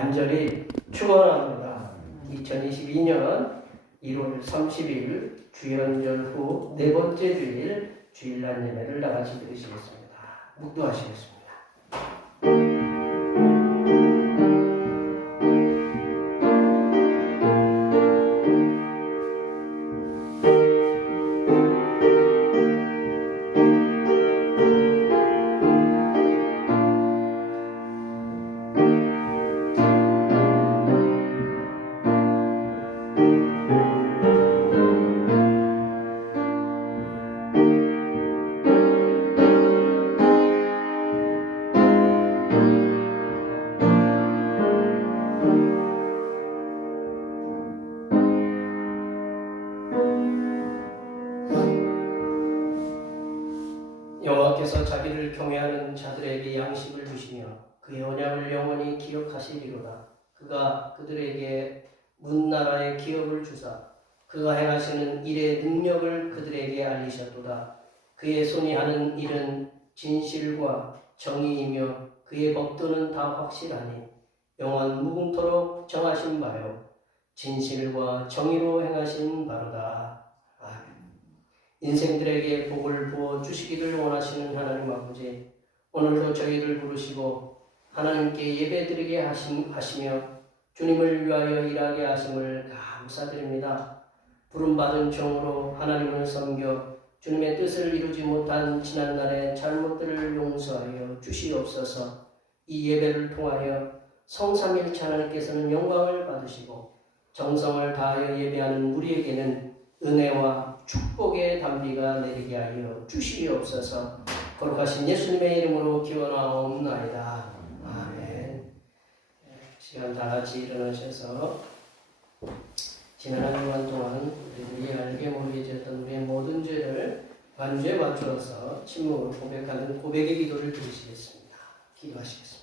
간절히 축원합니다. 2022년 1월 30일 주연절 후 네 번째 주일 주일날 예배를 나같이 드리시겠습니다. 묵도하시겠습니다. 여호와께서 자기를 경외하는 자들에게 양식을 주시며 그의 언약을 영원히 기억하시리로다. 그가 그들에게 문나라의 기업을 주사 그가 행하시는 일의 능력을 그들에게 알리셨도다. 그의 손이 하는 일은 진실과 정의이며 그의 법도는 다 확실하니 영원 무궁토록 정하신 바요 진실과 정의로 행하신 바로다. 인생들에게 복을 부어 주시기를 원하시는 하나님 아버지, 오늘도 저희를 부르시고 하나님께 예배드리게 하시며 주님을 위하여 일하게 하심을 감사드립니다. 부름받은 종으로 하나님을 섬겨 주님의 뜻을 이루지 못한 지난날의 잘못들을 용서하여 주시옵소서. 이 예배를 통하여 성삼일체 하나님께서는 영광을 받으시고 정성을 다하여 예배하는 우리에게는 은혜와 축복의 단비가 내리게 하여 주시옵소서. 거룩하신 예수님의 이름으로 기원하옵나이다. 아멘. 시간 다 같이 일어나셔서 지난 한 주간 동안 우리들이 알게 모르게 지었던 우리의 모든 죄를 관주에 맞추어서 침묵을 고백하는 고백의 기도를 드리시겠습니다. 기도하시겠습니다.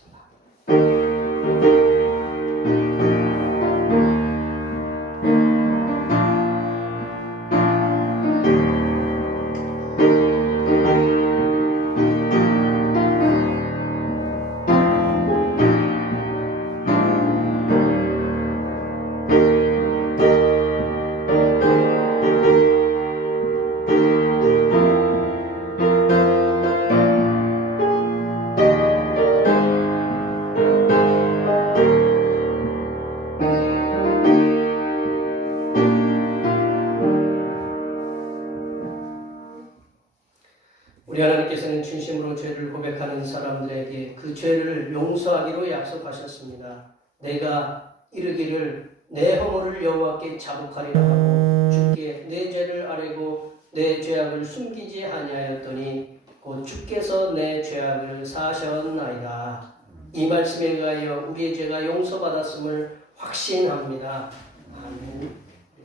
우리 하나님께서는 진심으로 죄를 고백하는 사람들에게 그 죄를 용서하기로 약속하셨습니다. 내가 이르기를 내 허물을 여호와께 자복하리라 하고 주께 내 죄를 아뢰고 내 죄악을 숨기지 아니하였더니 곧 주께서 내 죄악을 사하셨나이다. 이 말씀에 의하여 우리의 죄가 용서받았음을 확신합니다. 아멘.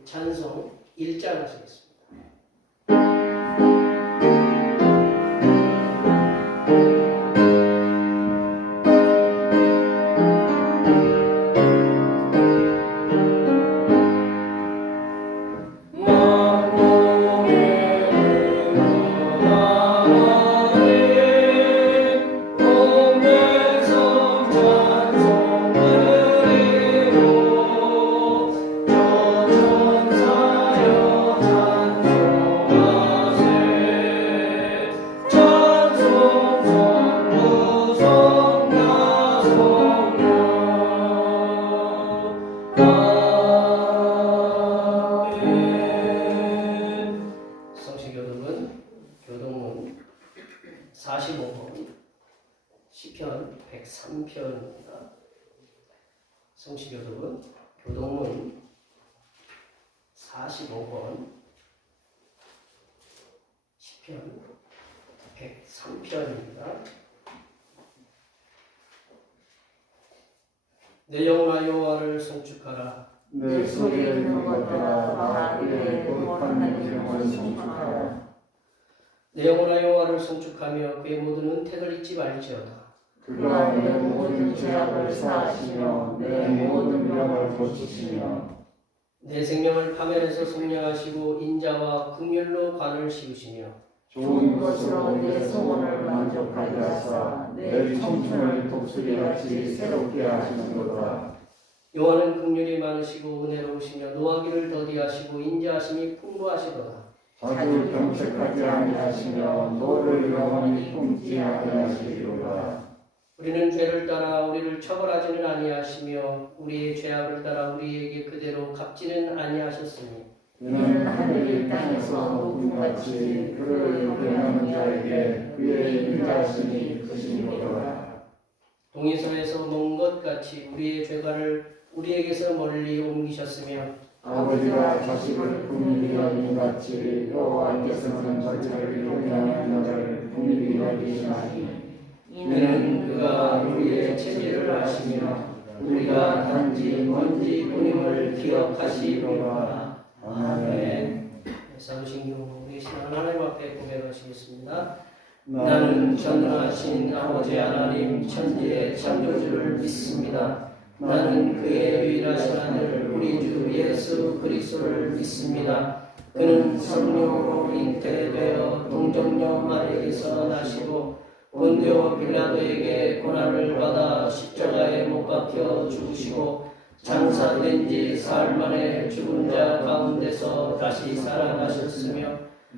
찬송 1장 하시겠습니다. 교동문 45번 시편 103편입니다. 성시교독은 교동문 45번 시편 103편입니다. 내 영혼아 여호와를 송축하라. 내 소리를 들어라. 마하리의 거룩한 이름을 송축하라. 내 영혼아 여호와를 송축하며 그의 모든 은택을 잊지 말지어다. 그가 내 모든 죄악을 사하시며 내 모든 병을 고치시며 내 생명을 파멸해서 승려하시고 인자와 긍휼로 관을 씌우시며 좋은 것으로 내 소원을 만족하게 하사 내 청춘을 독수리같이 새롭게 하시는도다. 여호와는 긍휼이 많으시고 은혜로우시며 노하기를 더디하시고 인자하심이 풍부하시도다. 자주 경책하지 아니하시며 너를 영원히 품지 아니하시리로다. 우리는 죄를 따라 우리를 처벌하지는 아니하시며 우리의 죄악을 따라 우리에게 그대로 갚지는 아니하셨으니 이는 하늘이 땅에서 높음같이 그를 경외하는 자에게 그의 인자하심이 크심이로다. 동에서에서 먼 것 같이 우리의 죄가를 우리에게서 멀리 옮기셨으며 아버지가 자식을 긍휼히 여긴 같이 여호와께서는 자기를 경외하는 자를 긍휼히 여기시나니 이는 그가 우리의 체질을 아시며 우리가 단지 먼지 뿐임을 기억하시리로다. 아멘. 사무신경 우리 신앙을 하나님 앞에 고백하시겠습니다. 나는 전능하신 아버지 하나님 천지의 창조주를 믿습니다. 나는 그의 유일하신 아들 우리 주 예수 그리스도를 믿습니다. 그는 성령으로 잉태되어 동정녀 마리에게서 나시고 본디오 빌라도에게 고난을 받아 십자가에 못 박혀 죽으시고 장사된 지 사흘 만에 죽은 자 가운데서 다시 살아나셨으며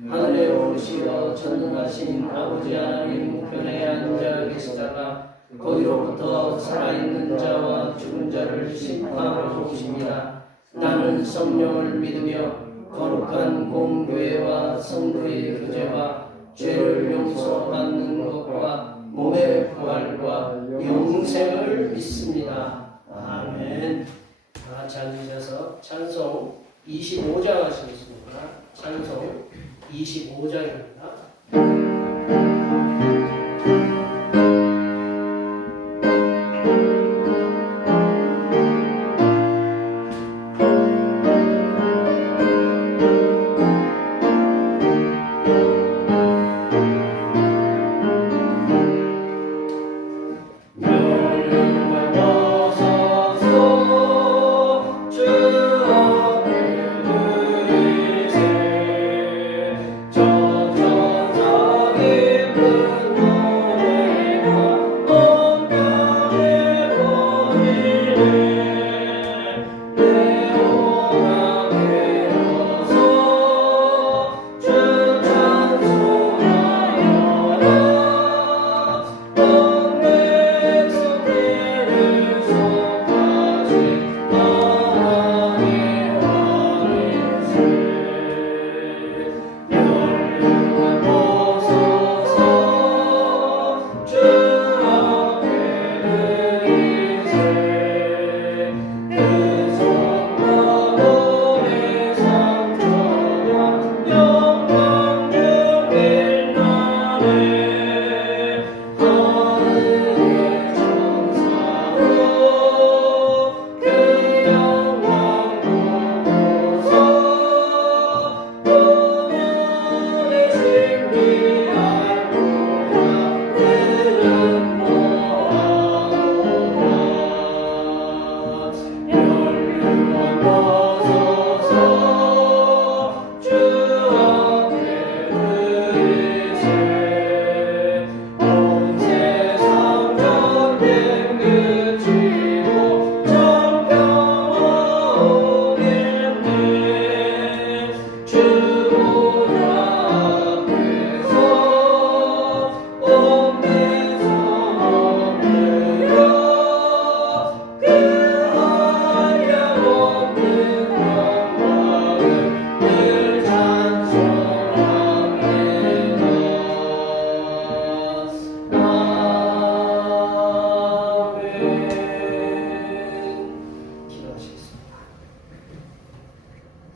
하늘에 오르시어 전능하신 아버지 하나님 편에 앉아 계시다가 거기로부터 살아있는 자와 죽은 자를 심판하러 오십니다. 나는 성령을 믿으며 거룩한 공교회와 성도의 교제와 죄를 용서받는 것과 몸의 부활과 영생을 믿습니다. 아멘. 다 같이 앉으셔서 찬송 25장 하시겠습니다. 찬송 25장입니다.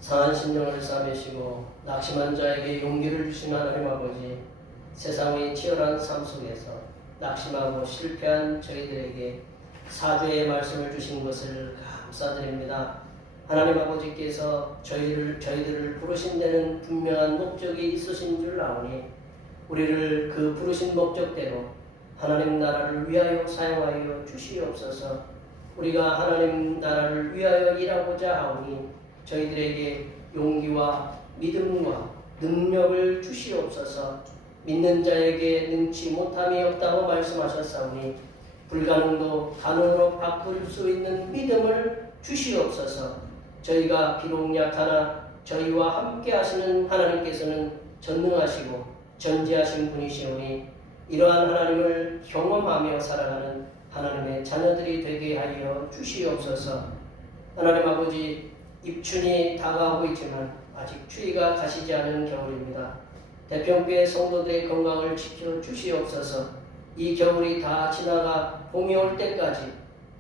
상한 심령을 싸매시고 낙심한 자에게 용기를 주신 하나님 아버지, 세상의 치열한 삶 속에서 낙심하고 실패한 저희들에게 사죄의 말씀을 주신 것을 감사드립니다. 하나님 아버지께서 저희들을 부르신 데는 분명한 목적이 있으신 줄 아오니 우리를 그 부르신 목적대로 하나님 나라를 위하여 사용하여 주시옵소서. 우리가 하나님 나라를 위하여 일하고자 하오니 저희들에게 용기와 믿음과 능력을 주시옵소서. 믿는 자에게 능치 못함이 없다고 말씀하셨사오니 불가능도 가능으로 바꿀 수 있는 믿음을 주시옵소서. 저희가 비록 약하나 저희와 함께 하시는 하나님께서는 전능하시고 전지하신 분이시오니 이러한 하나님을 경험하며 살아가는 하나님의 자녀들이 되게 하여 주시옵소서. 하나님 아버지, 입춘이 다가오고 있지만 아직 추위가 가시지 않은 겨울입니다. 대평교회 성도들의 건강을 지켜 주시옵소서. 이 겨울이 다 지나가 봄이 올 때까지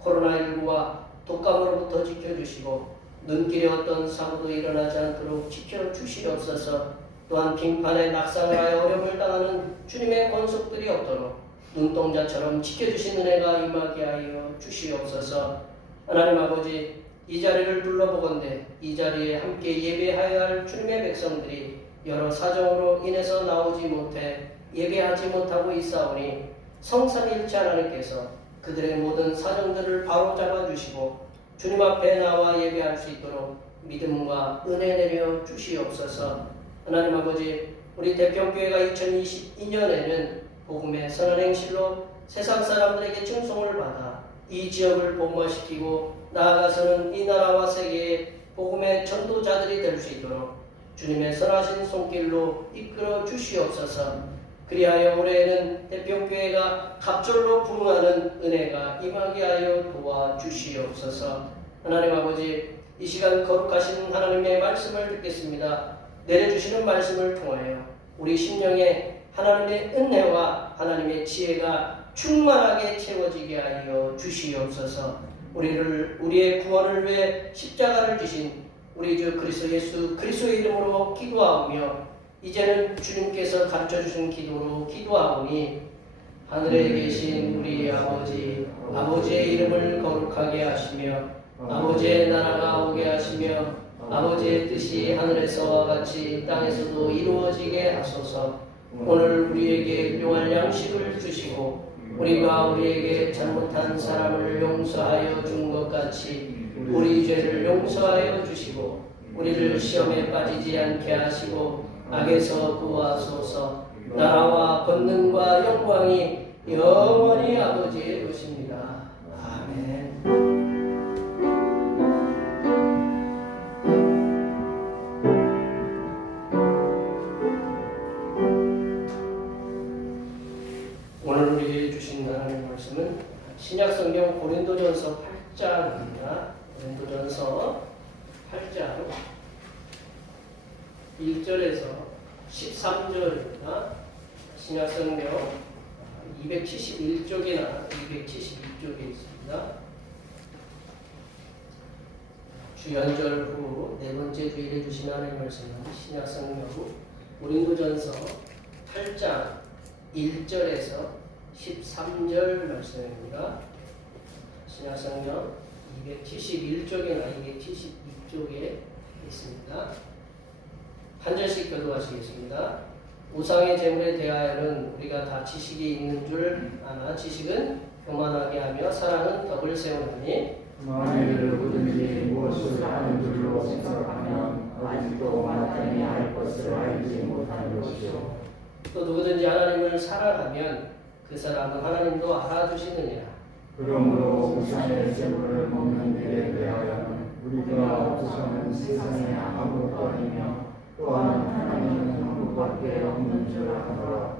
코로나19와 독감으로부터 지켜주시고 눈길에 어떤 사고도 일어나지 않도록 지켜주시옵소서. 또한 빙판에 낙상을 하여 어려움을 당하는 주님의 권속들이 없도록 눈동자처럼 지켜주신 은혜가 임하게 하여 주시옵소서. 하나님 아버지, 이 자리를 둘러보건대 이 자리에 함께 예배하여야 할 주님의 백성들이 여러 사정으로 인해서 나오지 못해 예배하지 못하고 있사오니 성삼위일체 하나님께서 그들의 모든 사정들을 바로잡아 주시고 주님 앞에 나와 예배할 수 있도록 믿음과 은혜 내려 주시옵소서. 하나님 아버지, 우리 대평교회가 2022년에는 복음의 선한 행실로 세상 사람들에게 칭송을 받아 이 지역을 복음화시키고 나아가서는 이 나라와 세계의 복음의 전도자들이 될 수 있도록 주님의 선하신 손길로 이끌어 주시옵소서. 그리하여 올해에는 대평교회가 갑절로 부흥하는 은혜가 임하게 하여 도와주시옵소서. 하나님 아버지, 이 시간 거룩하신 하나님의 말씀을 듣겠습니다. 내려주시는 말씀을 통하여 우리 심령에 하나님의 은혜와 하나님의 지혜가 충만하게 채워지게 하여 주시옵소서. 우리의 구원을 위해 십자가를 지신 우리 주 그리스도 예수 그리스도의 이름으로 기도하오며 이제는 주님께서 가르쳐주신 기도로 기도하오니 하늘에 계신 우리 아버지, 아버지의 이름을 거룩하게 하시며 아버지의 나라가 오게 하시며 아버지의 뜻이 하늘에서와 같이 땅에서도 이루어지게 하소서. 오늘 우리에게 용할 양식을 주시고 우리가 우리에게 잘못한 사람을 용서하여 준 것 같이 우리 죄를 용서하여 주시고 우리를 시험에 빠지지 않게 하시고 악에서 구하소서. 나라와 권능과 영광이 영원히 아버지의 것입니다. 아멘. 오늘 우리에게 주신 하나님의 말씀은 신약성경 고린도전서 8장입니다. 고린도전서 8장 1절에서 13절입니다. 신약성경 271쪽이나 272쪽에 있습니다. 주연절 후 네 번째 주일에 주신 하나님의 말씀은 신약성경 고린도전서 8장 1절에서 13절 말씀입니다. 신약성경 271쪽이나 272쪽에 있습니다. 한 절씩 교도하시겠습니다. 우상의 제물에 대하여는 우리가 다 지식이 있는 줄 아나 지식은 교만하게 하며 사랑은 덕을 세우느니 만일 누구든지 무엇을 하는 줄로 생각하면 아직도 마땅히 알 것을 알지 못하는 것이요. 또 누구든지 하나님을 사랑하면 그 사람은 하나님도 알아주시느니라. 그러므로 우상의 제물을 먹는 일에 대하여는 우리가 우상은 세상에 아무것도 아니며 또한 하나님은 한 분밖에 없는 줄 아노라.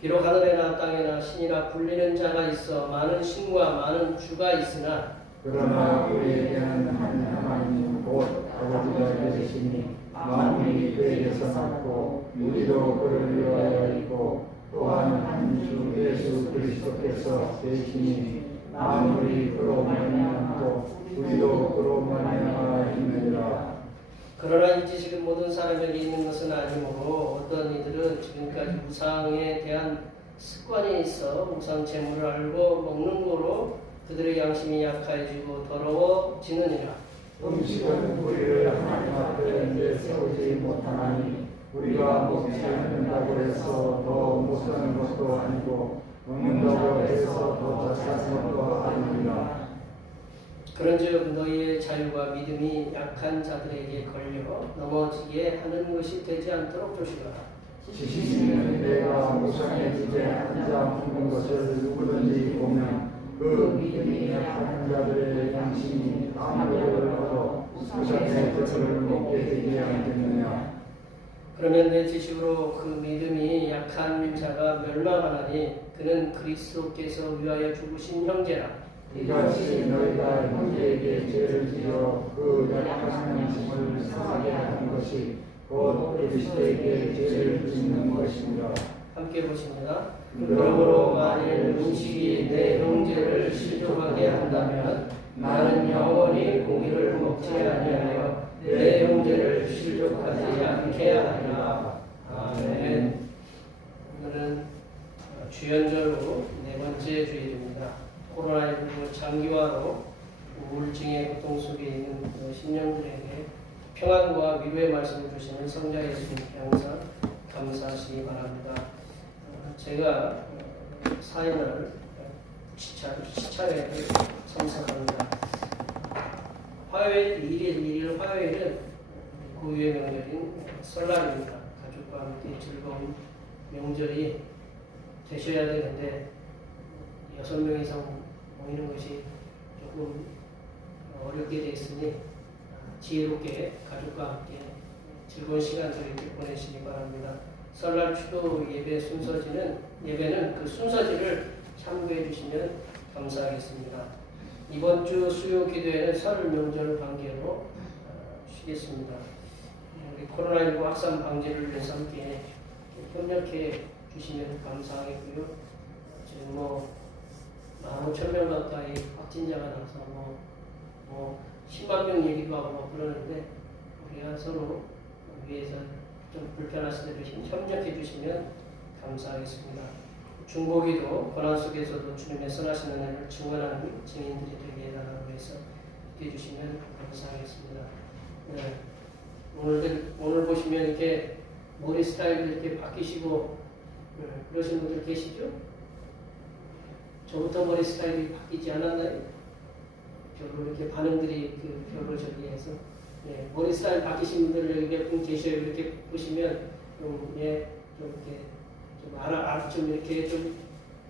비록 하늘에나 땅에나 신이라 불리는 자가 있어 많은 신과 많은 주가 있으나 그러나 우리에게는 한 하나님 곧 아버지가 되시니 만물이 그에게서 났고 우리도 그를 위하여 있고 또한 한 주 예수 그리스도께서 되시니 만물이 그로 말미암고 우리도 그로 말미암아 있느니라. 그러나 이 지식은 모든 사람에게 있는 것은 아니므로 어떤 이들은 지금까지 우상에 대한 습관이 있어 우상 제물을 알고 먹는 거로 그들의 양심이 약해지고 더러워지느니라. 음식은 우리를 하나님 앞에 세우지 못하나니 우리가 먹지 않는다고 해서 더 못하는 것도 아니고 먹는다고 해서 더 착한 것도 아니니라. 그런즉 너희의 자유가 믿음이 약한 자들에게 걸려 넘어지게 하는 것이 되지 않도록 조심하라. 지시는 내가 무상의 집에 앉아 먹는 것을 누구든지 보면 그 믿음이 약한 자들의 양심이 땀을 얻어 무상의 것을 먹게 되지 않겠느냐. 그러면 내 지식으로 그 믿음이 약한 자가 멸망하나니 그는 그리스도께서 위하여 죽으신 형제라. 이같이 너희가 형제에게 죄를 지어 그 약한 양심을 상하게 하는 것이 곧 그리스도에게 죄를 짓는 것입니다. 함께 보십니다. 그러므로 만일 음식이 내 형제를 실족하게 한다면 나는 영원히 고기를 먹지 아니하여 내 형제를 실족하지 않게 하리라. 아멘. 오늘은 주연절로 네 번째 주일입니다. 코로나19 장기화로 우울증의 고통 속에 있는 신령들에게 평안과 위로의 말씀을 주시는 성자 예수님께 항상 감사하시기 바랍니다. 제가 사인을 시차회를 참석합니다. 화요일 1일 화요일은 고유의 명절인 설날입니다. 가족과 함께 즐거운 명절이 되셔야 되는데 6명 이상 모이는 것이 조금 어렵게 되어 있으니 지혜롭게 가족과 함께 즐거운 시간들을 보내시기 바랍니다. 설날 추도 예배는 그 순서지를 참고해 주시면 감사하겠습니다. 이번 주 수요 기도회는 설 명절 관계로 쉬겠습니다. 우리 코로나19 확산 방지를 위해서 함께 협력해 주시면 감사하겠고요. 지금 15,000명 가까이 확진자가 나서 10만 명 얘기도 하고 그러는데 우리가 서로 위해서 좀 불편하시더라도 협력해 주시면 감사하겠습니다. 중보기도 고난 속에서도 주님의 선하신 은혜를 증언하는 증인들이 되게 해달라고 해서 해주시면 감사하겠습니다. 네. 오늘 보시면 이렇게 머리 스타일도 이렇게 바뀌시고 그러신 분들 계시죠? 저부터 머리 스타일이 바뀌지 않았나요? 별로 이렇게 반응들이 별로 저기 해서 머리 스타일 바뀌신 분들 여기 몇 분 계셔요. 이렇게 보시면 좀 이렇게 좀 이렇게 좀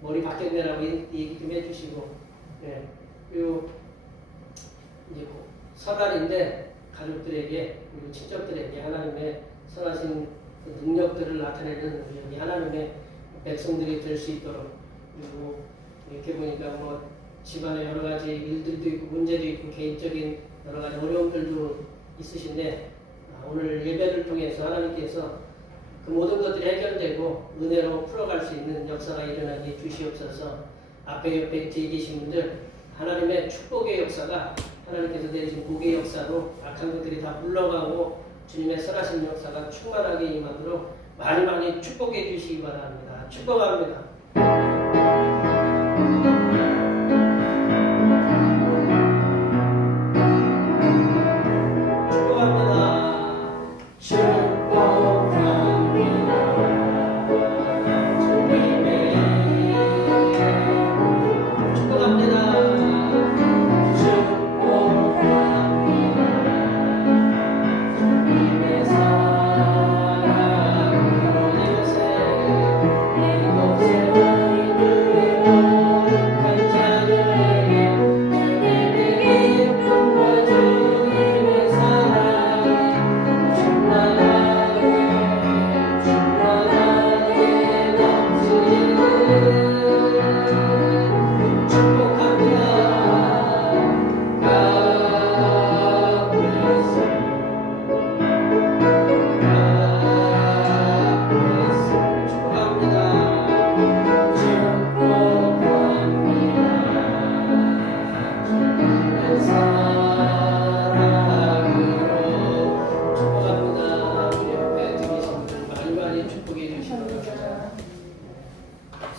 머리 바뀌었네라고 얘기 좀 해주시고 그리고 이제 설날인데 가족들에게 그리고 친척들에게 하나님의 선하신 그 능력들을 나타내는 우리 하나님의 백성들이 될 수 있도록 그리고 이렇게 보니까 집안에 여러 가지 일들도 있고 문제도 있고 개인적인 여러 가지 어려움들도 있으신데 오늘 예배를 통해서 하나님께서 그 모든 것들이 해결되고 은혜로 풀어갈 수 있는 역사가 일어나게 주시옵소서. 앞에 옆에 뒤에 계신 분들 하나님의 축복의 역사가 하나님께서 내리신 복의 역사로 악한 것들이 다 물러가고 주님의 선하신 역사가 충만하게 임하도록 많이 축복해 주시기 바랍니다. 축복합니다.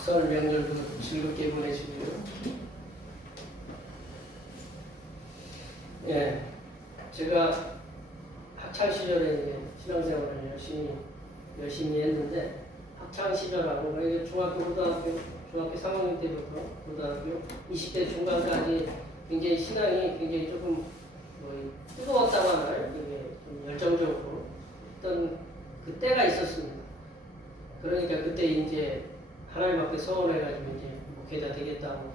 설 명절도 즐겁게 보내시고요. 제가 학창 시절에 신앙생활을 열심히 했는데 학창 시절하고 중학교, 고등학교, 중학교 3학년 때부터 고등학교 20대 중반까지 굉장히 신앙이 굉장히 조금 뜨거웠다고 하나요? 좀 열정적으로 어떤 그 때가 있었습니다. 그러니까 그때 이제 하나님 앞에 서원해가지고 이제 목회자 되겠다고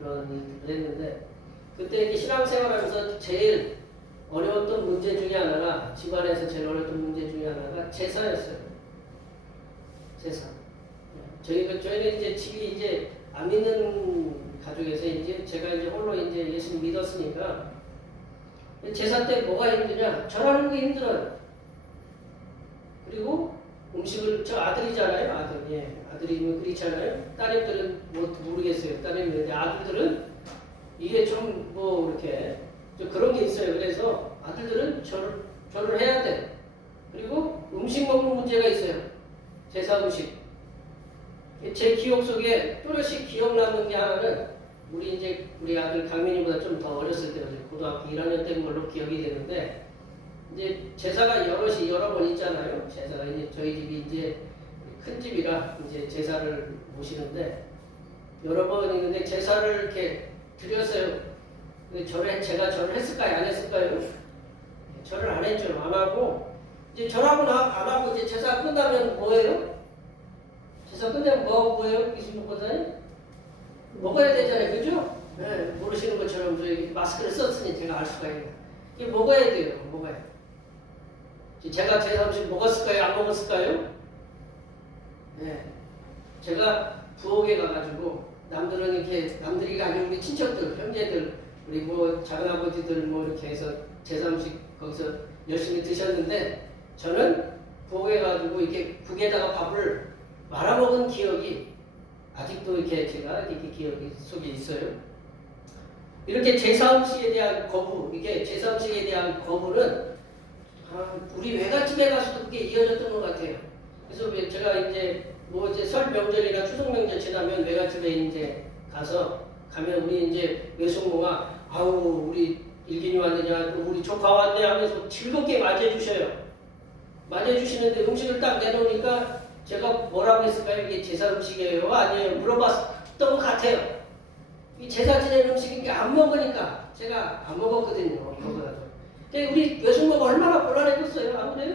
그런 일을 했는데 그때 이렇게 신앙생활하면서 제일 어려웠던 문제 중에 하나가 집안에서 제일 어려웠던 문제 중에 하나가 제사였어요. 제사. 저희는 이제 집이 이제 안 믿는 가족에서 이제 제가 이제 홀로 이제 예수 믿었으니까 제사 때 뭐가 힘드냐? 절하는 게 힘들어요. 그리고 음식을 저 아들이잖아요. 아들. 예. 아들이면 그렇잖아요. 따님들은 뭐 모르겠어요. 따님인데 아들들은 이게 좀 뭐 이렇게 좀 그런 게 있어요. 그래서 아들들은 절을 해야 돼. 그리고 음식 먹는 문제가 있어요. 제사 음식. 제 기억 속에 또렷이 기억 남는 게 하나는 우리 아들 강민이보다 좀 더 어렸을 때요. 고등학교 1학년 때인 걸로 기억이 되는데 이제 제사가 여러 번 있잖아요. 제사가 이제 저희 집이 이제 큰 집이라 이제 제사를 모시는데 여러 번 있는데 제사를 이렇게 드렸어요. 제가 절을 했을까요? 안 했을까요? 절을 안 했죠. 안 하고 이제 절하고 안 하고 이제 제사 끝나면 뭐예요? 제사 끝나면 뭐예요? 이승복 권사님? 먹어야 되잖아요. 그죠? 네, 모르시는 것처럼 저희 마스크를 썼으니 제가 알 수가 있네요. 이게 먹어야 돼요. 먹어야 돼요. 제가 제사 음식 먹었을까요? 안 먹었을까요? 네. 제가 부엌에 가가지고 남들이 아니고 우리 친척들, 형제들, 우리 뭐 작은아버지들 뭐 이렇게 해서 제사 음식 거기서 열심히 드셨는데 저는 부엌에 가지고 이렇게 국에다가 밥을 말아먹은 기억이 아직도 이렇게 제가 이렇게 기억이 속에 있어요. 이렇게 제사 음식에 대한 거부, 이게 제사 음식에 대한 거부는 우리 외갓집에 가서도 그게 이어졌던 것 같아요. 그래서 제가 이제 뭐 이제 설 명절이나 추석 명절 지나면 외갓집에 이제 가면 우리 이제 외숙모가 아우 우리 일gin이 왔느냐 우리 조카 왔네 하면서 즐겁게 맞이해 주셔요. 맞이해 주시는데 음식을 딱 내놓으니까 제가 뭐라고 했을까요? 이게 제사 음식이에요? 아니에요? 물어봤던 것 같아요. 이 제사 지내는 음식인 게 안 먹으니까 제가 안 먹었거든요. 근데 우리 외숙모가 얼마나 곤란했겠어요? 안 그래요?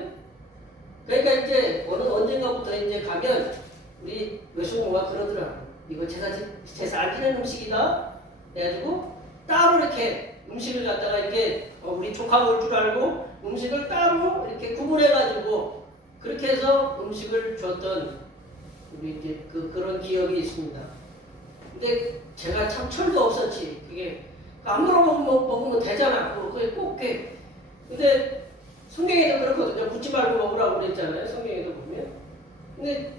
그러니까 이제 언젠가부터 이제 가면 우리 외숙모가 그러더라고요. 이거 제사 안 지내는 음식이다. 그래가지고 따로 이렇게 음식을 갖다가 이렇게 우리 조카 올 줄 알고 음식을 따로 이렇게 구분해가지고 그렇게 해서 음식을 줬던 우리 이제 그런 기억이 있습니다. 근데 제가 참 철도 없었지. 그게 아무거나 먹으면 되잖아. 그게 꼭 해. 근데 성경에도 그렇거든요. 묻지 말고 먹으라고 그랬잖아요. 성경에도 보면. 근데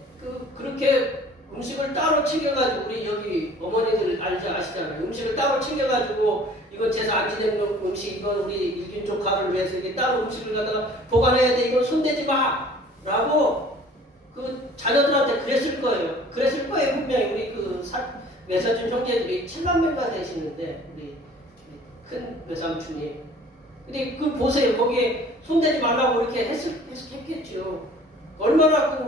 그렇게 음식을 따로 챙겨가지고 우리 여기 어머니들 아시잖아요. 음식을 따로 챙겨가지고 이건 제사 안 지내는 음식, 이건 우리 일균 조카를 위해서 이렇게 따로 음식을 갖다가 보관해야 돼. 이건 손대지 마! 라고 그 자녀들한테 그랬을 거예요. 분명히 우리 외사촌 형제들이 7남매가 되시는데 우리 큰 외삼촌이. 근데 보세요. 거기에 손대지 말라고 이렇게 했겠죠. 얼마나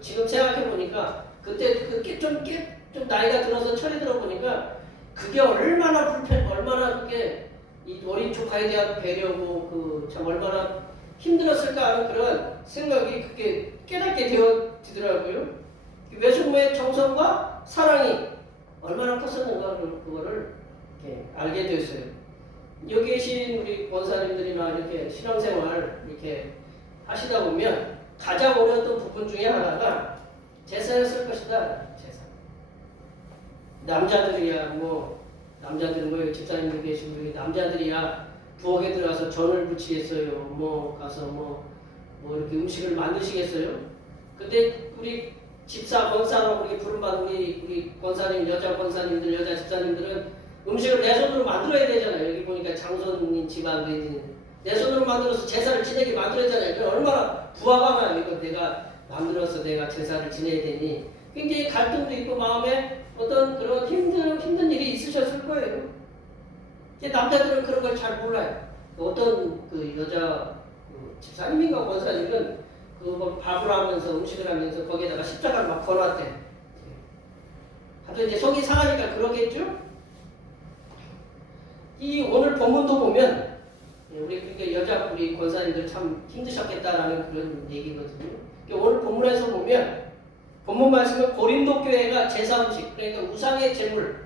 지금 생각해보니까 그때 그게 좀 나이가 들어서 철이 들어보니까 그게 얼마나 그게 이 어린 조카에 대한 배려고 참 얼마나 힘들었을까 하는 그런 생각이 그게 깨닫게 되어지더라고요. 외숙모의 정성과 사랑이 얼마나 컸었는가 그거를 알게 되었어요. 여기 계신 우리 권사님들이나 이렇게 신앙생활 이렇게 하시다 보면 가장 어려웠던 부분 중에 하나가 제사였을 것이다. 제사. 남자들은 뭐 집사님들 계신 분이 남자들이야 부엌에 들어가서 전을 부치겠어요. 뭐 가서 뭐 이렇게 음식을 만드시겠어요. 근데 우리 집사 권사로 우리 부름받은 우리 권사님 여자 권사님들 여자 집사님들은 음식을 내 손으로 만들어야 되잖아요. 여기 보니까 장손인 집안들이 내 손으로 만들어서 제사를 지내게 만들었잖아요. 그럼 얼마나 부하가 나요. 이거 내가 만들어서 내가 제사를 지내야 되니. 굉장히 갈등도 있고 마음에 어떤 그런 힘든 일이 있으셨을 거예요. 남자들은 그런 걸 잘 몰라요. 어떤 여자 집사님인가 권사님은 밥을 하면서 음식을 하면서 거기에다가 십자가를 막 걸어놨대. 하여튼 이제 속이 상하니까 그러겠죠? 이 오늘 본문도 보면 우리 권사님들 참 힘드셨겠다라는 그런 얘기거든요. 오늘 본문에서 보면 본문 말씀은 고린도 교회가 제사 음식, 그러니까 우상의 제물,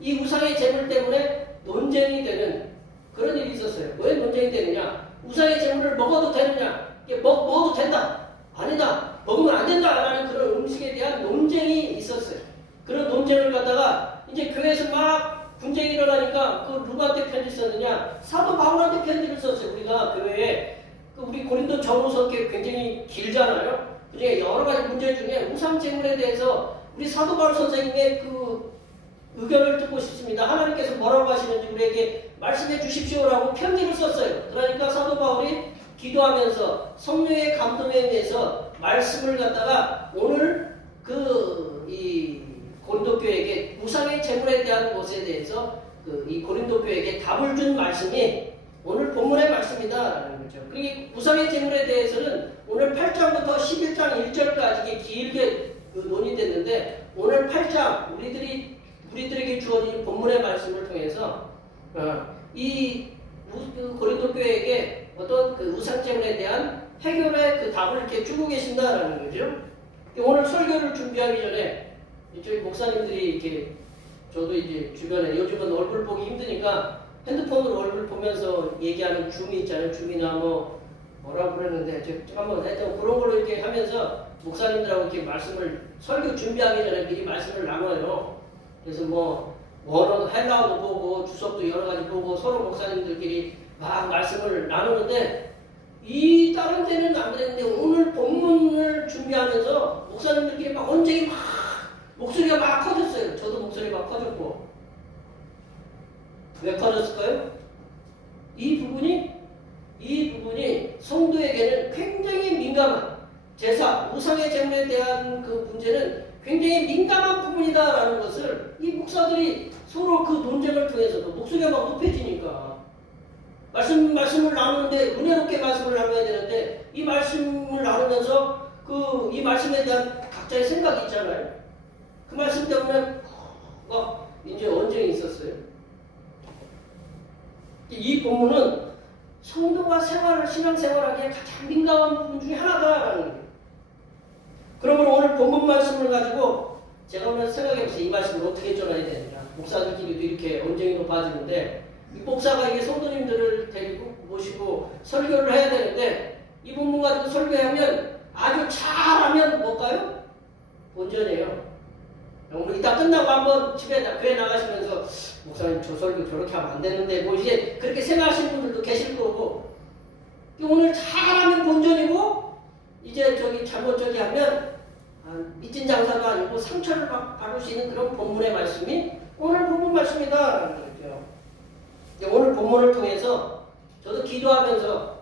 이 우상의 제물 때문에 논쟁이 되는 그런 일이 있었어요. 왜 논쟁이 되느냐? 우상의 제물을 먹어도 되느냐? 먹어도 된다. 아니다. 먹으면 안 된다라는 그런 음식에 대한 논쟁이 있었어요. 그런 논쟁을 갖다가 이제 교회에서 막 분쟁이 일어나니까 그 누구한테 편지 썼느냐? 사도 바울한테 편지를 썼어요. 우리가 교회에 우리 고린도 전후서 굉장히 길잖아요. 그중에 여러 가지 문제 중에 우상 제물에 대해서 우리 사도 바울 선생님의 그 의견을 듣고 싶습니다. 하나님께서 뭐라고 하시는지 우리에게 말씀해 주십시오라고 편지를 썼어요. 그러니까 사도 바울이 기도하면서 성령의 감동에 의해서 말씀을 갖다가 오늘 이 고린도 교회에게 우상의 제물에 대한 것에 대해서 이 고린도 교회에게 답을 준 말씀이 오늘 본문의 말씀이다라는 거죠. 그리고 우상의 제물에 대해서는 오늘 8장부터 11장 1절까지 길게 논의됐는데 오늘 8장 우리들에게 주어진 본문의 말씀을 통해서 이 고린도 교회에게 어떤 그 우상 제물에 대한 해결의 그 답을 이렇게 주고 계신다라는 거죠. 오늘 설교를 준비하기 전에 저희 목사님들이 이렇게 저도 이제 주변에 요즘은 얼굴 보기 힘드니까 핸드폰으로 얼굴 보면서 얘기하는 줌이 있잖아요. 줌이나 뭐라고 그러는데 한번 하여튼 그런 걸로 이렇게 하면서 목사님들하고 이렇게 설교 준비하기 전에 미리 말씀을 나눠요. 그래서 원어도 헬라어도 보고 주석도 여러 가지 보고 서로 목사님들끼리 막 말씀을 나누는데 이 다른 때는 안 그랬는데 오늘 본문을 준비하면서 목사님들끼리 막 언쟁이 목소리가 막 커졌어요. 저도 목소리가 막 커졌고 왜 커졌을까요? 이 부분이 성도에게는 굉장히 민감한 제사, 우상의 제물에 대한 그 문제는 굉장히 민감한 부분이다라는 것을 이 목사들이 서로 그 논쟁을 통해서도 목소리가 막 높여지니까 말씀을 나누는데 은혜롭게 말씀을 나눠야 되는데 이 말씀을 나누면서 이 말씀에 대한 각자의 생각이 있잖아요. 그 말씀 때문에 이제 언쟁이 있었어요. 이 본문은 성도가 신앙생활하기에 가장 민감한 부분 중에 하나다라는 거예요. 그러면 오늘 본문 말씀을 가지고 제가 오늘 생각해보세요. 이 말씀을 어떻게 전해야 되느냐. 목사들끼리도 이렇게 언쟁이 높아지는데 이 목사가 이게 성도님들을 데리고 모시고 설교를 해야 되는데 이 본문 가지고 설교하면 아주 잘하면 뭘까요? 본전이에요. 오늘 이따 끝나고 한번 집에 교회 나가시면서 목사님 저 설교 저렇게 하면 안 되는데 이제 그렇게 생각하시는 분들도 계실 거고 오늘 잘하면 본전이고 이제 잘못 하면 미친 장사가 아니고 상처를 받을 수 있는 그런 본문의 말씀이 오늘 본문 말씀이다라는 거죠. 오늘 본문을 통해서 저도 기도하면서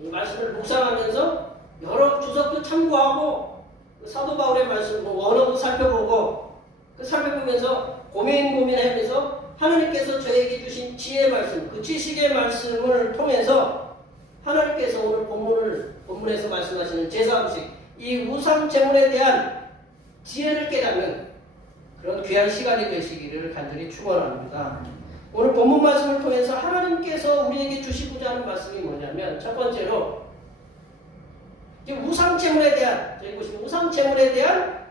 이 말씀을 묵상하면서 여러 주석도 참고하고 사도 바울의 말씀 원어도 살펴보고 살펴보면서 고민하면서 하나님께서 저에게 주신 지혜의 말씀, 그 지식의 말씀을 통해서 하나님께서 오늘 본문에서 말씀하시는 제사음식, 이 우상 제물에 대한 지혜를 깨닫는 그런 귀한 시간이 되시기를 간절히 축원합니다. 오늘 본문 말씀을 통해서 하나님께서 우리에게 주시고자 하는 말씀이 뭐냐면 첫 번째로 우상 제물에 대한 저희 보시면 우상 제물에 대한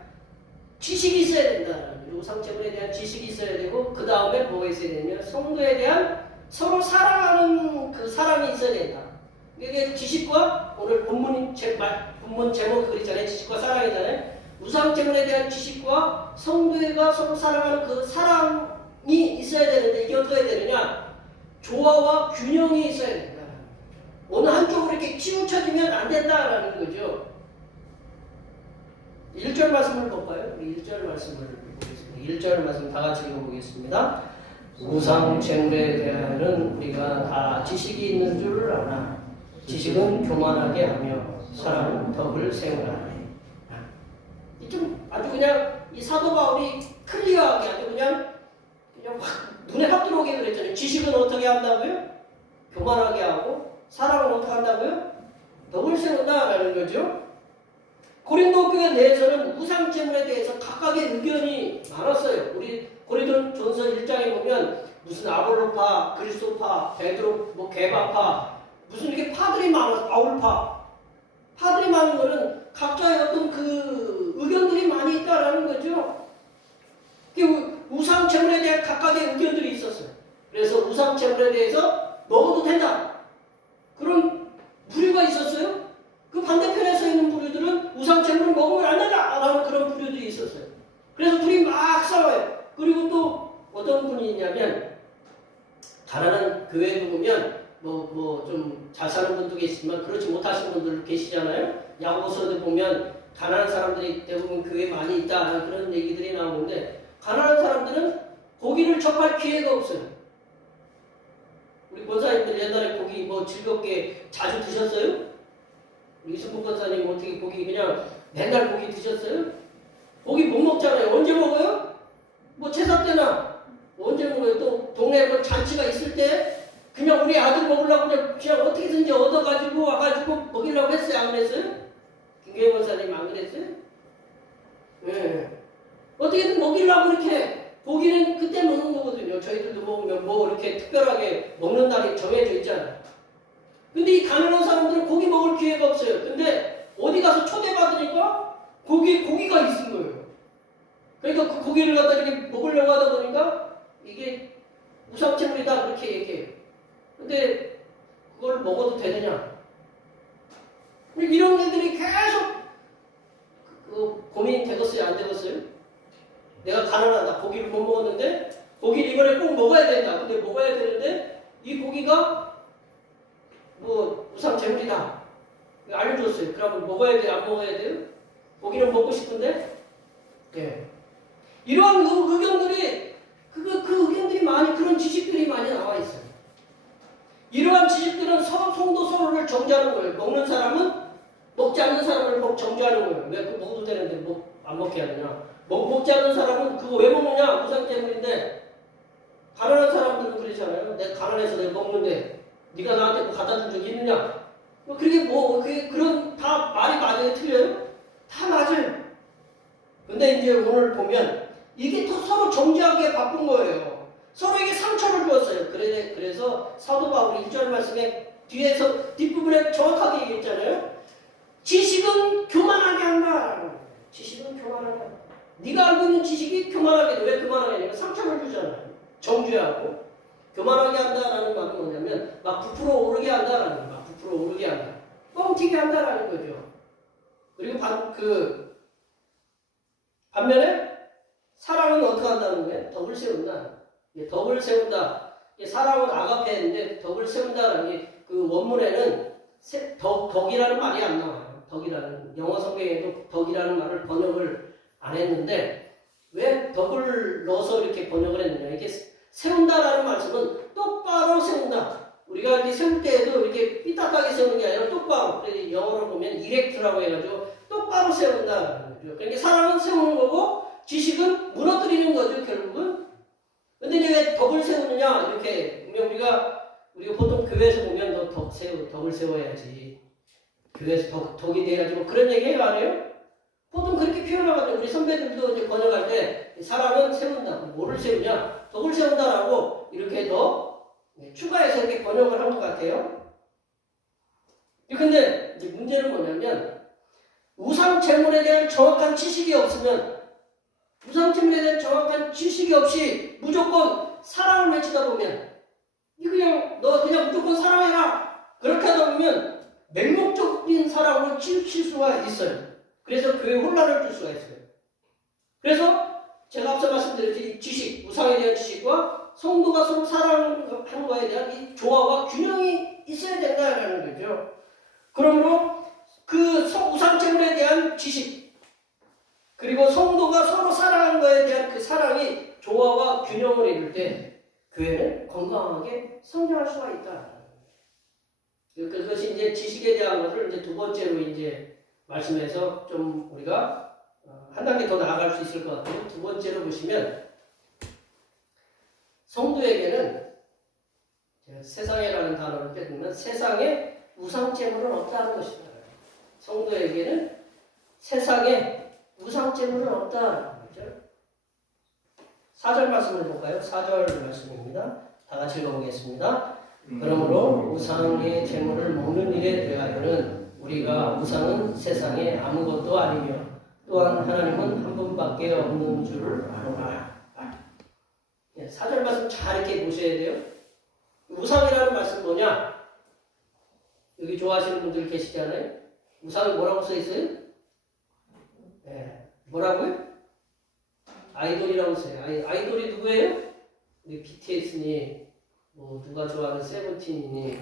지식이 있어야 된다. 우상 제물에 대한 지식이 있어야 되고 그 다음에 뭐가 있어야 되냐면 성도에 대한 서로 사랑하는 그 사랑이 있어야 된다. 이게 지식과 오늘 본문 제목 그리잖아요. 지식과 사랑이잖아요. 우상 제물에 대한 지식과 성도가 서로 사랑하는 그 사랑이 있어야 되는데 이게 어떻게 해야 되느냐? 조화와 균형이 있어야 된다. 어느 한쪽으로 이렇게 치우쳐지면 안 된다라는 거죠. 1절 말씀을 볼까요? 우리 1절 말씀을 보겠습니다. 1절 말씀 다 같이 읽어보겠습니다. 우상 제물에 대하여는 우리가 다 지식이 있는 줄 아나 지식은 교만하게 하며 사람은 덕을 세우나니. 좀 아주 그냥 이 사도 바울이 클리어하게 아주 그냥 눈에 확 들어오게 그랬잖아요. 지식은 어떻게 한다고요? 교만하게 하고 사람은 어떻게 한다고요? 덕을 세운다라는 거죠. 고린도 교회 내에서는 우상 제물에 대해서 각각의 의견이 많았어요. 우리 고린도전서 1장에 보면 무슨 아볼로파, 그리스도파, 베드로, 개바파 무슨 이렇게 파들이 많아서 바울파 파들이 많은 거는 각자의 어떤 그 의견들이 많이 있다라는 거죠. 우상 제물에 대한 각각의 의견들이 있었어요. 그래서 우상 제물에 대해서 먹어도 된다. 그런 부류가 있었어요. 그 반대편에 서 있는 부류들은 우상 제물을 먹으면 안 된다라는 그런 부류들이 있었어요. 그래서 둘이 막 싸워요. 그리고 또 어떤 분이 있냐면 가난한 교회에 보면 좀 잘 사는 분도 계시지만 그렇지 못하신 분들 계시잖아요. 야고보서도 보면 가난한 사람들이 대부분 교회에 많이 있다 그런 얘기들이 나오는데 가난한 사람들은 고기를 접할 기회가 없어요. 우리 권사님들 옛날에 고기 즐겁게 자주 드셨어요? 우리 이승국 권사님 어떻게 고기 그냥 맨날 고기 드셨어요? 고기 못 먹잖아요. 언제 먹어요? 제사 때나 언제 먹어요? 또 동네에 잔치가 있을 때 그냥 우리 아들 먹으려고 그냥 어떻게든지 얻어가지고 와가지고 먹이려고 했어요? 안 그랬어요? 김계현 권사님 안 그랬어요? 네. 어떻게든 먹이려고 이렇게 고기는 그때 먹는 거거든요. 저희들도 먹으면 이렇게 특별하게 먹는 날이 정해져 있잖아요. 근데 이 가난한 사람들은 고기 먹을 기회가 없어요. 근데 어디 가서 초대받으니까 고기가 있은 거예요. 그러니까 그 고기를 갖다 이렇게 먹으려고 하다 보니까 이게 우상제물이다 그렇게 얘기해요. 근데 그걸 먹어도 되느냐? 이런 일들이 계속 고민이 되겠어요? 안 되겠어요? 내가 가난하다. 고기를 못 먹었는데 고기를 이번에 꼭 먹어야 된다. 근데 먹어야 되는데 이 고기가 우상제물이다. 알려줬어요. 그러면 먹어야 돼요? 안 먹어야 돼요? 고기는 먹고 싶은데? 예. 이러한 의견들이 그 의견들이 그런 지식들이 많이 나와 있어요. 이러한 지식들은 성도 서로를 정죄하는 거예요. 먹는 사람은 먹지 않는 사람을 정죄하는 거예요. 왜 그거 먹어도 되는데 안 먹게 하느냐? 먹지 않는 사람은 그거 왜 먹느냐? 우상제물인데 가난한 사람들은 그러잖아요. 내가 가난해서 내가 먹는데 네가 나한테 갖다 준 적이 있느냐? 그게 그런 다 말이 맞아요? 틀려요? 다 맞아요. 근데 이제 오늘 보면 이게 더 서로 정죄하기에 바쁜 거예요. 서로에게 상처를 주었어요. 그래서 사도 바울이 1절 말씀에 뒷부분에 정확하게 얘기했잖아요. 지식은 교만하게 한다. 지식은 교만하게 한다. 네가 알고 있는 지식이 교만하게 돼. 왜 교만하게 하냐면 상처를 주잖아요. 정죄하고. 교만하게 한다라는 말은 뭐냐면 막 부풀어 오르게 한다라는 거예요. 막 부풀어 오르게 한다. 뻥튀기 한다라는 거죠. 그리고 반면에 사랑은 어떻게 한다는 거예요? 덕을 세운다. 덕을 세운다. 사랑은 아가페인데 덕을 세운다라는 게 그 원문에는 덕이라는 말이 안 나와요. 덕이라는 영어 성경에도 덕이라는 말을 번역을 안 했는데 왜 덕을 넣어서 이렇게 번역을 했느냐? 이게 세운다라는 말씀은 똑바로 세운다. 우리가 이렇게 세울 때에도 이렇게 삐딱하게 세우는 게 아니라 똑바로. 그래서 영어로 보면 이렉트라고 해가지고 똑바로 세운다. 그러니까 사랑은 세우는 거고 지식은 무너뜨리는 거죠, 결국은. 근데 이제 왜 덕을 세우느냐? 이렇게 우리가 보통 교회에서 보면 너 덕을 세워야지. 교회에서 덕이 돼야지. 그런 얘기 해요, 안 해요? 보통 그렇게 표현하거든요. 우리 선배들도 이제 번역할 때 사랑은 세운다. 뭐를 세우냐? 덕을 세운다라고 이렇게 더 추가해서 이렇게 번역을 한 것 같아요. 근데 이제 문제는 뭐냐면 우상 제물에 대한 정확한 지식이 없으면 우상제물에 대한 정확한 지식이 없이 무조건 사랑을 외치다 보면 너 그냥 무조건 사랑해라 그렇게 하다 보면 맹목적인 사랑으로 치우칠 수가 있어요. 그래서 교회에 혼란을 줄 수가 있어요. 그래서 제가 앞서 말씀드렸듯이 지식, 우상에 대한 지식과 성도가 서로 사랑하는 거에 대한 이 조화와 균형이 있어야 된다는 거죠. 그러므로 그 우상제물에 대한 지식 그리고 성도가 서로 사랑하는 거에 대한 그 사랑이 조화와 균형을 이룰 때 교회는 건강하게 성장할 수가 있다. 그것이 이제 지식에 대한 것을 이제 두 번째로 이제 말씀해서 좀 우리가 한 단계 더 나아갈 수 있을 것 같아요. 두 번째로 보시면 성도에게는 세상에라는 단어를 빼두면 세상에 우상제물은 없다는 것이다. 성도에게는 세상에 우상제물은 없다. 그렇죠? 4절 말씀을 볼까요? 4절 말씀입니다. 다 같이 읽어보겠습니다. 그러므로 우상의 제물을 먹는 일에 대하여는 우리가 우상은 세상에 아무것도 아니며 또한 하나님은 한 분밖에 없는 줄을 아노라. 예, 4절 말씀 잘 이렇게 보셔야 돼요. 우상이라는 말씀 뭐냐? 여기 좋아하시는 분들 계시잖아요. 우상이 뭐라고 써 있어요? 예, 뭐라고요? 아이돌이라고 써요. 아이돌이 누구예요? 우리 BTS니, 뭐 누가 좋아하는 세븐틴이니,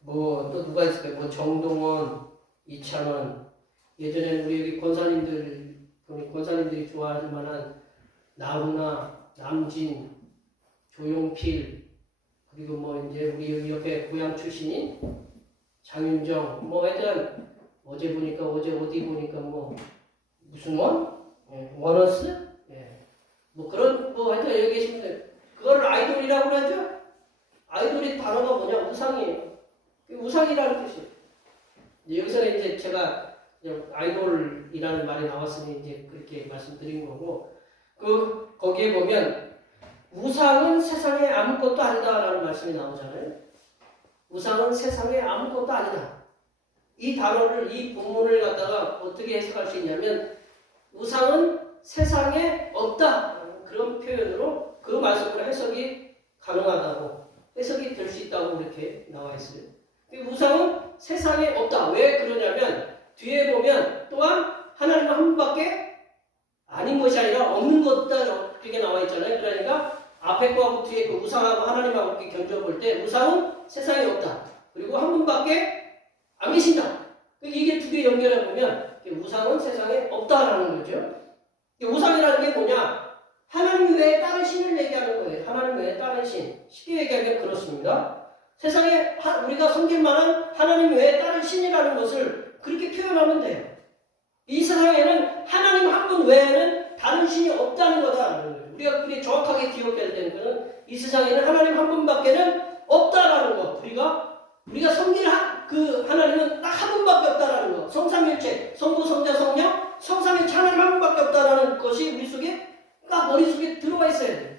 뭐 또 누가 있을까요? 뭐 정동원, 이찬원, 예전에 우리 여기 권사님들이 좋아할 만한 나훈아, 남진, 조용필, 그리고 뭐 이제 우리 여기 옆에 고향 출신인 장윤정, 뭐 하여튼 어제 어디 보니까 뭐 무슨 원? 예, 원어스? 예. 뭐 그런 뭐 하여튼 여기 계신 분들 그거를 아이돌이라고 하죠? 아이돌이 단어가 뭐냐? 우상이에요. 우상이라는 뜻이에요. 여기서는 이제 제가 아이돌이라는 말이 나왔으니 이제 그렇게 말씀드린 거고, 거기에 보면 우상은 세상에 아무것도 아니다라는 말씀이 나오잖아요. 우상은 세상에 아무것도 아니다. 이 단어를, 이 본문을 갖다가 어떻게 해석할 수 있냐면 우상은 세상에 없다. 그런 표현으로 그 말씀으로 해석이 가능하다고, 해석이 될 수 있다고 이렇게 나와 있어요. 우상은 세상에 없다. 왜 그러냐면 뒤에 보면 또한 하나님은 한 분밖에 아닌 것이 아니라 없는 것이다. 그렇게 나와 있잖아요. 그러니까 앞에 거하고 뒤에 그 우상하고 하나님하고 이렇게 견줘볼 때 우상은 세상에 없다. 그리고 한 분밖에 안 계신다. 이게 두 개 연결해 보면 우상은 세상에 없다라는 거죠. 우상이라는 게 뭐냐? 하나님 외에 다른 신을 얘기하는 거예요. 하나님 외에 다른 신. 쉽게 얘기하면 그렇습니다. 세상에 우리가 섬길 만한 하나님 외에 다른 신이라는 것을 그렇게 표현하면 돼요. 이 세상에는 하나님 한 분 외에는 다른 신이 없다는 거다라는 거예요. 우리가 정확하게 기억해야 되는 것은 이 세상에는 하나님 한 분밖에는 없다라는 것. 우리가 섬길 그 하나님은 딱 한 분밖에 없다라는 것. 성삼일체, 성부, 성자, 성령, 성삼일체 하나님 한 분밖에 없다라는 것이 우리 속에 딱 머릿속에 들어가 있어야 돼요.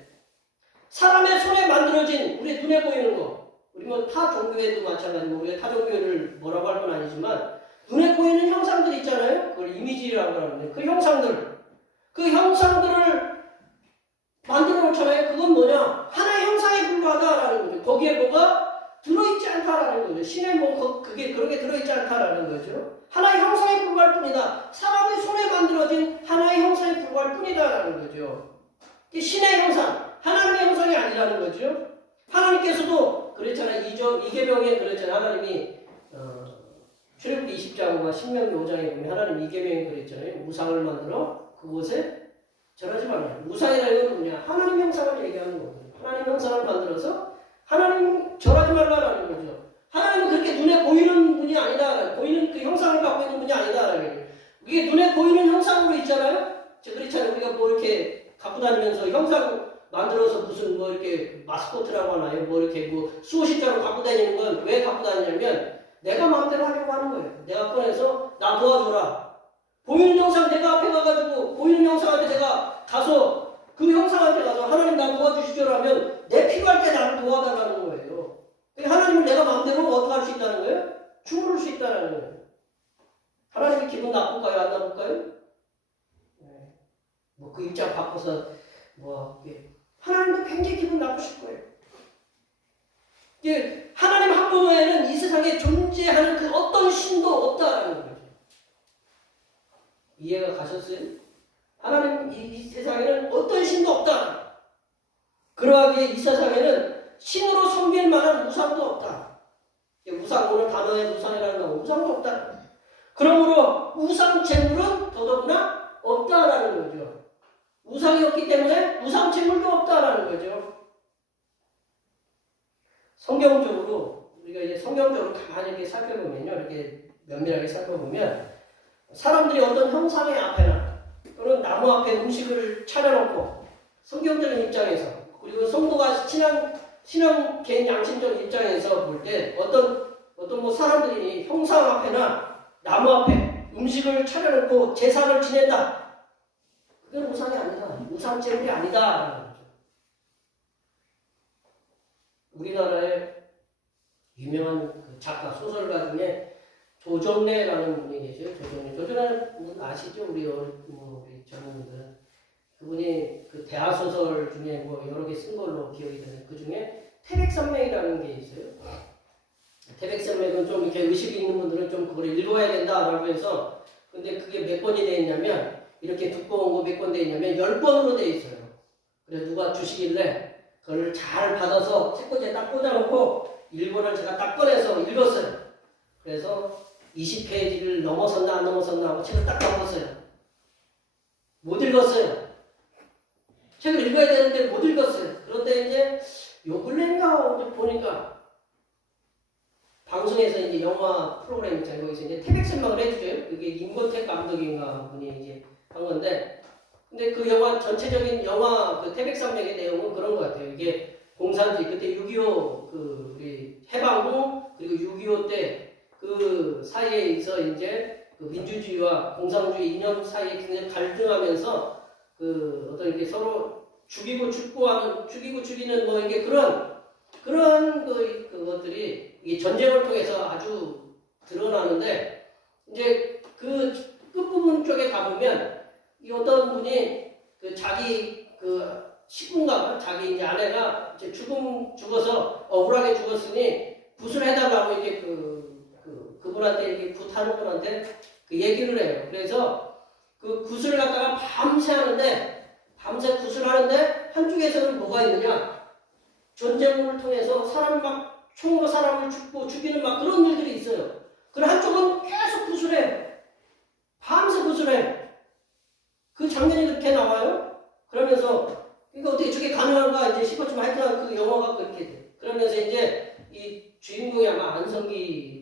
사람의 손에 만들어진 우리 눈에 보이는 거. 우리 뭐 타 종교에도 마찬가지고 우리가 타 종교를 뭐라고 할 건 아니지만 눈에 보이는 형상들 있잖아요. 그걸 이미지라고 하는데 그 형상들을 만들어 놓잖아요. 그건 뭐냐? 하나의 형상에 불과하다라는 거죠. 거기에 뭐가 들어있지 않다라는 거죠. 신에 뭐 그게 그렇게 들어있지 않다라는 거죠. 하나의 형상에 불과할 뿐이다. 사람의 손에 만들어진 하나의 형상에 불과할 뿐이다라는 거죠. 신의 형상, 하나님의 형상이 아니라는 거죠. 하나님께서도 그랬잖아요. 이계명에 그랬잖아요. 하나님이 출애굽기 20장과 신명기 5장에 보면 하나님 이계명에 그랬잖아요. 우상을 만들어 그곳에 절하지 말라. 우상이라는 건 뭐냐? 하나님 형상을 얘기하는 거거든요. 하나님 형상을 만들어서 하나님 절하지 말라라는 거죠. 하나님은 그렇게 눈에 보이는 분이 아니다. 보이는 그 형상을 갖고 있는 분이 아니다라는 거예요. 이게 눈에 보이는 형상으로 있잖아요. 그렇잖아요. 우리가 뭐 이렇게 갖고 다니면서 형상 만들어서 무슨 뭐 이렇게 마스코트라고 하나요? 뭐 이렇게 뭐 수호신자로 갖고 다니는 건 왜 갖고 다니냐면 내가 마음대로 하려고 하는 거예요. 내가 꺼내서 나 도와줘라. 보이는 형상 내가 앞에 가가지고 보이는 형상한테 내가 가서 그 형상한테 가서 하나님 나 도와주시죠라면 내 필요할 때 나를 도와달라는 거예요. 하나님을 내가 마음대로 어떻게 할 수 있다는 거예요? 주무를 수 있다는 거예요. 하나님이 기분 나쁠까요? 안 나쁠까요? 네. 뭐 그 입장 바꿔서 뭐 하나님도 굉장히 기분 나쁘실 거예요. 하나님 한 분 외에는 이 세상에 존재하는 그 어떤 신도 없다라는 거죠. 이해가 가셨어요? 하나님 이 세상에는 어떤 신도 없다. 그러하기에 이 세상에는 신으로 섬길 만한 우상도 없다. 우상, 오늘 단어에 우상이라는 거 우상도 없다. 그러므로 우상 제물은 더더구나 없다라는 거죠. 우상이 없기 때문에 우상 제물도 없다라는 거죠. 성경적으로 우리가 이제 성경적으로 가만히 이렇게 살펴보면요, 이렇게 면밀하게 살펴보면 사람들이 어떤 형상의 앞에나 또는 나무 앞에 음식을 차려놓고 성경적인 입장에서 그리고 성도가 신앙 개인 양심적 입장에서 볼 때 어떤 뭐 사람들이 형상 앞에나 나무 앞에 음식을 차려놓고 제사를 지낸다. 그건 우상이 아니다. 우상 제물이 아니다. 우리나라의 유명한 그 작가, 소설가 중에 조정래라는 분이 계셔요. 조정래 분 아시죠? 우리 우리 젊은이들. 그분이 그 대하 소설 중에 뭐 여러 개 쓴 걸로 기억이 되는 그 중에 태백산맥이라는 게 있어요. 태백산맥은 좀 이렇게 의식이 있는 분들은 좀 그걸 읽어야 된다라고 해서 근데 그게 몇 권이 되어 있냐면 이렇게 두꺼운 거 몇 권 되어 있냐면 10권으로 되어 있어요. 그래서 누가 주시길래 그걸 잘 받아서 책꽂이에 딱 꽂아놓고 1권을 제가 딱 꺼내서 읽었어요. 그래서 20페이지를 넘어섰나 안 넘어섰나 하고 책을 딱 넘었어요. 못 읽었어요. 책을 읽어야 되는데 못 읽었어요. 그런데 이제 요 근래인가 보니까 방송에서 이제 영화 프로그램 있잖아요. 거기서 이제 태백산맥을 해주죠. 그게 임권택 감독인가 분이 이제 한 건데, 근데 그 영화 전체적인 영화 그 태백산맥의 내용은 그런 것 같아요. 이게 공산주의 그때 6.25 그 우리 해방후 그리고 6.25 때 그 사이에서 이제 그 민주주의와 공산주의 이념 사이에 굉장히 갈등하면서 그 어떤 이렇게 서로 죽이고 죽이는 뭐 이게 그런 그것들이 이 전쟁을 통해서 아주 드러나는데 이제 그 끝부분 쪽에 가보면 이 어떤 분이 그 자기 그 시군가 자기 이제 아내가 이제 죽어서 억울하게 죽었으니 굿을 해달라고 이렇게 그분한테 이렇게 굿하는 분한테 그 얘기를 해요. 그래서 그 굿을 갖다가 밤새 굿을 하는데 한쪽에서는 뭐가 있느냐? 전쟁을 통해서 사람이 막 총으로 사람을 죽이는 막 그런 일들이 있어요. 그럼 한쪽은 계속 굿을 해요. 밤새 굿을 해요. 그 장면이 그렇게 나와요. 그러면서 이거 어떻게 저게 가능한가 이제 싶었지만 하여튼 그 영화가 그렇게 돼. 그러면서 이제 이 주인공이 아마 안성기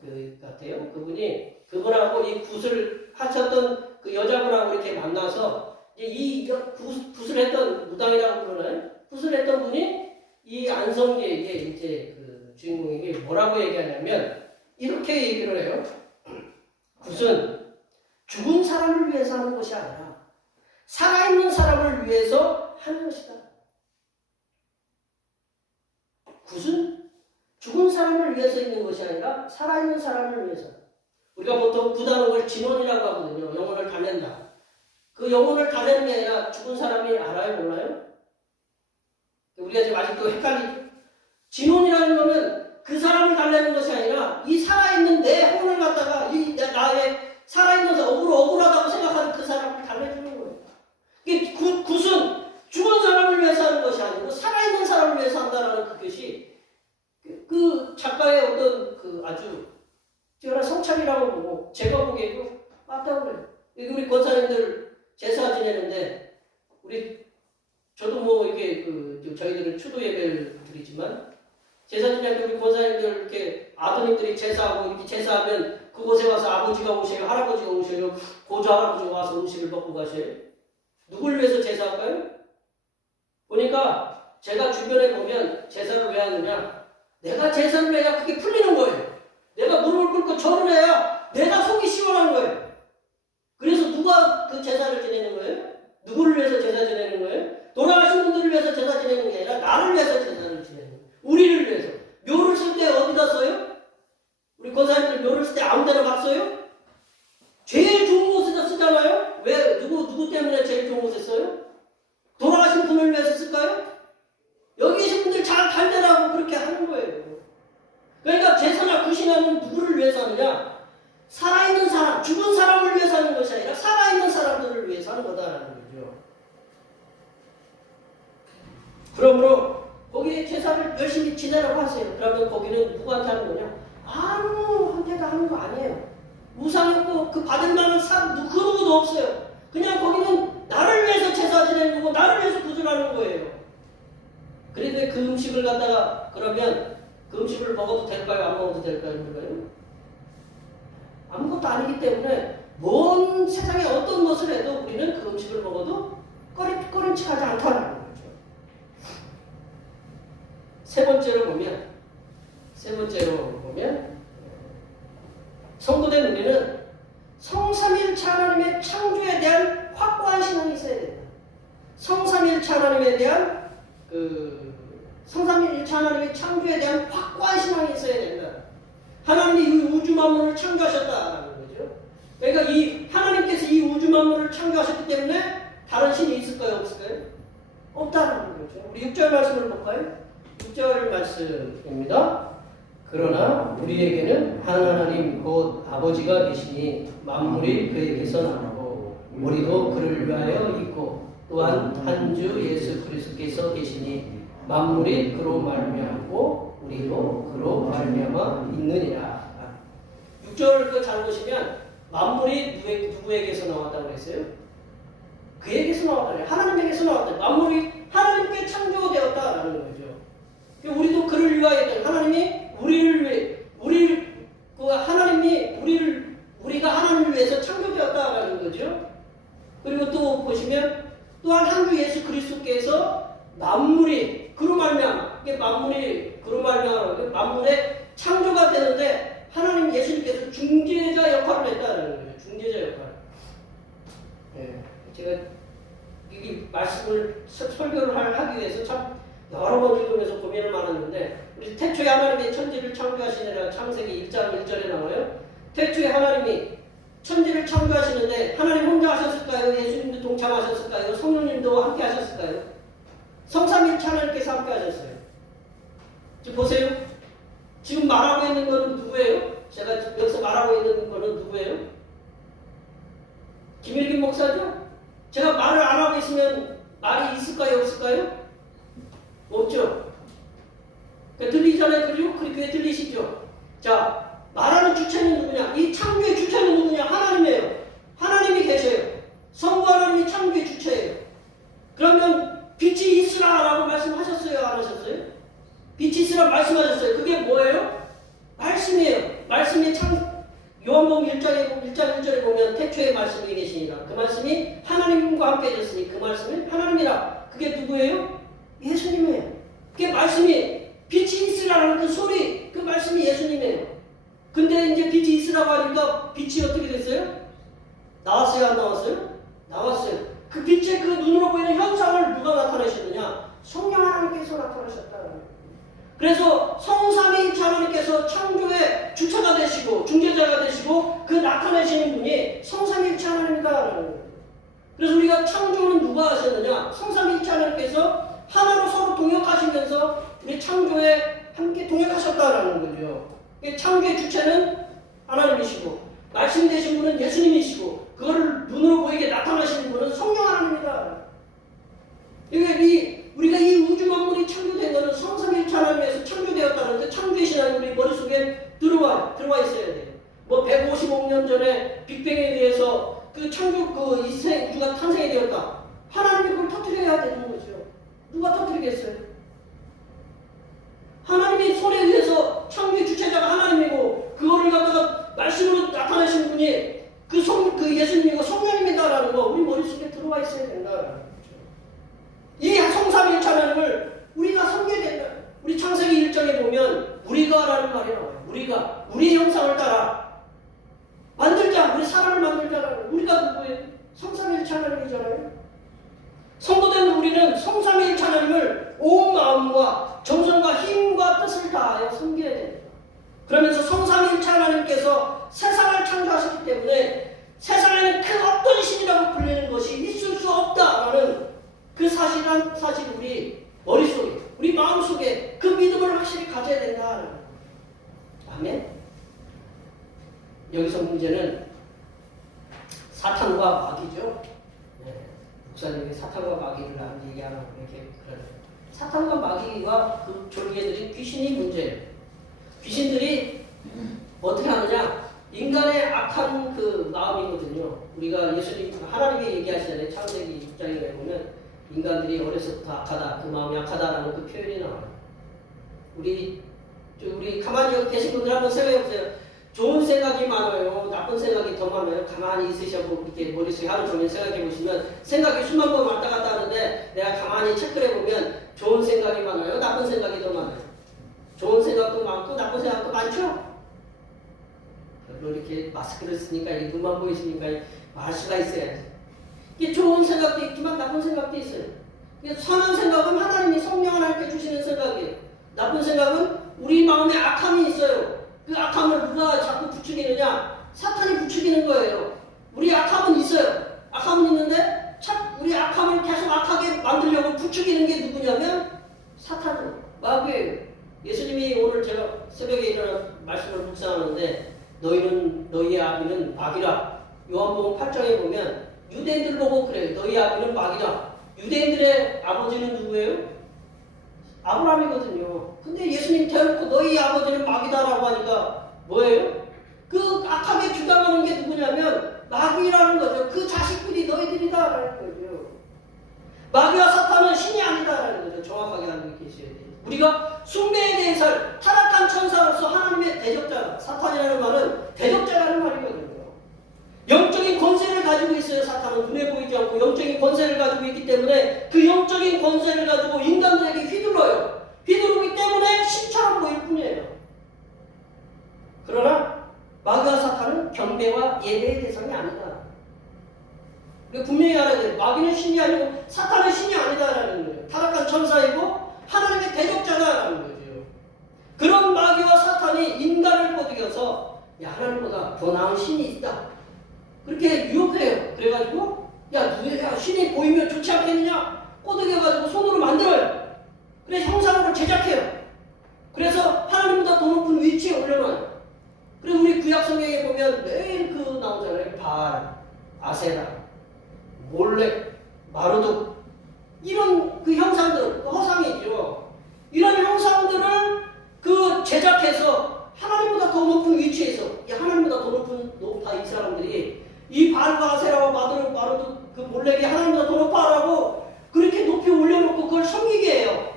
그 같아요. 그분하고 이 굿을 하셨던 그 여자분하고 이렇게 만나서 이제 이 굿을 했던 무당이라고 그러나요? 굿을 했던 분이 이 안성기에게 이제 그 주인공에게 뭐라고 얘기하냐면 이렇게 얘기를 해요. 굿은 죽은 사람을 위해서 하는 것이 아니라 살아있는 사람을 위해서 하는 것이다. 굿은 죽은 사람을 위해서 있는 것이 아니라 살아있는 사람을 위해서. 우리가 보통 굿하는 걸 진혼이라고 하거든요. 영혼을 다 낸다. 그 영혼을 다 내는 게 아니라 죽은 사람이 알아요? 몰라요? 우리가 지금 아직도 헷갈리죠? 진혼이라는 거는 그 사람을 달래는 것이 아니라 이 살아있는 내 혼을 갖다가 이 나의 살아있는 억울하다고 생각하는 그 사람을 달래주는 거예요. 이게 굿은 죽은 사람을 위해서 하는 것이 아니고 살아있는 사람을 위해서 한다는 그것이 그 작가의 어떤 그 아주 뛰어난 성찰이라고 보고 제가 보기에도 맞다고 그래요. 우리 권사님들 제사 지내는데 저도 뭐 이렇게 저희들은 추도 예배를 드리지만 제사 지낼 때 우리 권사님들 이렇게 아드님들이 제사하고 이렇게 제사하면 그곳에 와서 아버지가 오셔요, 할아버지가 오셔요, 고조 할아버지가 와서 음식을 먹고 가셔요. 누굴 위해서 제사할까요? 보니까 제가 주변에 보면 제사를 왜 하느냐? 내가 제사를 해야 그게 풀리는 거예요. 내가 무릎을 꿇고 절을 해야 내가 속이 시원한 거예요. 그래서 누가 그 제사를 지내는 거예요? 누구를 위해서 제사 지내는 거예요? 돌아가신 분들을 위해서 제사 지내는 게 아니라 나를 위해서 제사를 지내는 거예요. 우리를 위해서. 묘를 쓸 때 어디다 써요? 우리 권사님들 묘를 쓸 때 아무 데나 막 써요? 제일 좋은 곳에다 쓰잖아요? 왜? 누구 때문에 제일 좋은 곳에 써요? 돌아가신 분을 위해서 쓸까요? 여기 계신 분들 잘 되라고 그렇게 하는 거예요. 그러니까 제사나 구신하는 누구를 위해서 하느냐? 살아있는 사람, 죽은 사람을 위해서 하는 것이 아니라 살아있는 사람들을 위해서 하는 거다라는 거죠. 그러므로 거기에 제사를 열심히 지내라고 하세요. 그러면 거기는 누구한테 하는 거냐? 아무한테도 하는 거 아니에요. 우상이 없고 그 받을 만한 사람 그 누구도 없어요. 그냥 거기는 나를 위해서 제사 지내는 거고 나를 위해서 구슬하는 거예요. 그런데 그 음식을 갖다가 그러면 그 음식을 먹어도 될까요? 안 먹어도 될까요? 아무것도 아니기 때문에 먼 세상에 어떤 것을 해도 우리는 그 음식을 먹어도 꺼림칙하지 않다는 거죠. 세 번째로 보면 성도된 우리는 성삼일체 하나님의 창조에 대한 확고한 신앙이 있어야 된다. 성삼일체 하나님에 대한 성삼일체 하나님의 창조에 대한 확고한 신앙이 있어야 된다. 하나님이 이 우주 만물을 창조하셨다라는 거죠. 그러니까 이 하나님께서 이 우주 만물을 창조하셨기 때문에 다른 신이 있을까요? 없을까요? 없다는 거죠. 우리 6절 말씀을 볼까요? 6절 말씀입니다. 그러나 우리에게는 한 하나님 곧 아버지가 계시니 만물이 그에게서 나고 우리도 그를 위하여 있고 또한 한 주 예수 그리스도께서 계시니 만물이 그로 말미암고 우리도 그로 말미암아 있느니라. 6절 잘 보시면 만물이 누구에게서 나왔다고 했어요? 그에게서 나왔다. 하나님에게서 나왔다. 만물이 하나님께 창조되었다라는 거죠. 우리도 그를 위하여 하나님이 우리를 위해 우리가 하나님을 위해서 창조되었다라는 거죠. 그리고 또 보시면 또한 한 주 예수 그리스도께서 만물이 그로 말미암아 만물의 창조가 되는데 하나님 예수님께서 중재자 역할을 했다는 거예요. 중재자 역할. 네, 제가 이 말씀을 설교를 하기 위해서 참 여러 번 읽으면서 고민을 많았는데 우리 태초에 하나님이 천지를 창조하시느라 창세기 1장 1절에 나와요. 태초에 하나님이 천지를 창조하시는데 하나님 혼자 하셨을까요? 예수님도 동참하셨을까요? 성령님도 함께 하셨을까요? 성삼일체 하나님께서 함께 하셨어요. 지금 보세요. 지금 말하고 있는 것은 누구예요? 제가 여기서 말하고 있는 것은 누구예요? 김일긴 목사죠? 제가 말을 안 하고 있으면 말이 있을까요? 없을까요? 없죠. 들리잖아요. 그리고 그게 들리시죠? 자, 말하는 주체는 누구냐? 이 창조의 주체는 누구냐? 하나님이에요. 하나님이 계셔요. 성부 하나님이 창조의 주체예요. 그러면 빛이 있으라라고 말씀하셨어요? 안 하셨어요? 빛이 있으라 말씀하셨어요. 그게 뭐예요? 말씀이에요. 말씀이 요한복음 1장 1절에 보면 태초에 말씀이 계시니라. 그 말씀이 하나님과 함께 계셨으니 그 말씀이 하나님이라. 그게 누구예요? 예수님이에요. 그게 말씀이 빛이 있으라는 그 소리, 그 말씀이 예수님이에요. 근데 이제 빛이 있으라고 하니까 빛이 어떻게 됐어요? 나왔어요? 안 나왔어요? 나왔어요. 그 빛의 그 눈으로 보이는 현상을 누가 나타내셨느냐? 성령 하나님께서 나타나셨다. 그래서 성삼위일체 하나님께서 창조의 주체가 되시고 중재자가 되시고 그 나타내시는 분이 성삼위일체 하나님이다. 그래서 우리가 창조는 누가 하셨느냐? 성삼위일체 하나님께서 하나로 서로 동역하시면서 우리 창조에 함께 동역하셨다라는 거죠. 창조의 주체는 하나님이시고 말씀 되신 분은 예수님이시고 그거를 눈으로 보이게 나타나시는 분은 성령 하나님입니다. 우리가 이 우주 만물이 창조된 것은 성삼위일체 하나님에서 창조되었다는데 창조의 신앙이 우리 머릿속에 들어와 있어야 돼요. 155년 전에 빅뱅에 의해서 그 창조 이 우주가 탄생이 되었다. 하나님이 그걸 터뜨려야 되는 거죠. 누가 터뜨리겠어요? 하나님이 손에 의해서 창조의 주체자가 하나님이고 그거를 갖다가 말씀으로 나타내신 분이 그 예수님이고 성령님이다라는 거 우리 머릿속에 들어와 있어야 된다라는 거죠. 이 성삼위일체 하나님을 우리가 섬겨야 된다. 우리 창세기 1장에 보면 우리가라는 말이 나와요. 우리가 우리의 형상을 따라 만들자. 우리 사람을 만들자라는 우리가 누구예요? 성삼위일체 하나님이잖아요. 성도된 우리는 성삼위일체 하나님을 온 마음과 정성과 힘과 뜻을 다하여 섬겨야 됩니다. 그러면서 성삼위일체 하나님께서 세상을 창조하셨기 때문에 세상에는 그 어떤 신이라고 불리는 것이 있을 수 없다라는 그 사실 우리 머릿속에 우리 마음속에 그 믿음을 확실히 가져야 된다. 아멘. 여기서 문제는 사탄과 마귀죠. 목사님이 사탄과 마귀를 얘기하는 이렇게 그러네요. 사탄과 마귀와 그 졸개들이 귀신이 문제예요. 귀신들이 어떻게 하느냐? 인간의 악한 그 마음이거든요. 우리가 예수님 하나님이 얘기하시잖아요. 창세기 6장에 보면 인간들이 어려서부터 악하다, 그 마음이 악하다라는 그 표현이 나와요. 우리 가만히 계신 분들 한번 생각해 보세요. 좋은 생각이 많아요. 나쁜 생각이 더 많아요. 가만히 있으셔보고 이렇게 머릿속에 하루 종일 생각해 보시면 생각이 수만 번 왔다 갔다 하는데 내가 가만히 체크해 보면 좋은 생각이 많아요. 나쁜 생각이 더 많아요. 좋은 생각도 많고 나쁜 생각도 많죠? 별로 이렇게 마스크를 쓰니까 눈만 보이시니까 말 수가 있어야지. 이게 좋은 생각도 있지만 나쁜 생각도 있어요. 선한 생각은 하나님이 성령 하나님께 주시는 생각이에요. 나쁜 생각은 우리 마음에 악함이 있어요. 그 악함을 새벽에 일어나 말씀을 묵상하는데 너희의 아비는 마귀라. 요한복음 8장에 보면 유대인들 보고 그래요. 너희 아비는 마귀다. 유대인들의 아버지는 누구예요? 아브라함이거든요. 근데 예수님 대놓고 너희 아버지는 마귀다라고 하니까 뭐예요? 그 악하게 주장하는 게 누구냐면 마귀라는 거죠. 그 자식들이 너희들이다라는 거죠. 마귀와 사탄은 신이 아니다라는 거죠. 정확하게 알고 계셔야 돼요. 우리가 숭배에 대해서 타락한 천사로서 하나님의 대적자, 사탄이라는 말은 대적자라는 말이거든요. 영적인 권세를 가지고 있어요. 사탄은 눈에 보이지 않고 영적인 권세를 가지고 있기 때문에 그 영적인 권세를 가지고 인간들에게 휘둘러요. 휘두르기 때문에 신처럼 보일 뿐이에요. 그러나 마귀와 사탄은 경배와 예배의 대상이 아니다. 분명히 알아야 돼요. 마귀는 신이 아니고 사탄은 신이 아니다라는 거예요. 타락한 천사이고 하나님의 대적자다라는 거죠. 그런 마귀와 사탄이 인간을 꼬드겨서 야, 하나님보다 더 나은 신이 있다. 그렇게 유혹해요. 그래가지고 야, 신이 보이면 좋지 않겠느냐? 꼬드겨가지고 손으로 만들어요. 그래 형상으로 제작해요. 그래서 하나님보다 더 높은 위치에 올려놔요. 그리고 우리 구약 성경에 보면 매일 나오잖아요. 바알, 아세라, 몰렉, 마르둑 이런 그 형상들, 그 허상이죠. 이런 형상들을 제작해서 하나님보다 더 높은 위치에서 하나님보다 더 높아 이 사람들이 이 바알과 아세라와 마르둑 그 몰렉이 하나님보다 더 높아라고 그렇게 높이 올려놓고 그걸 섬기게 해요.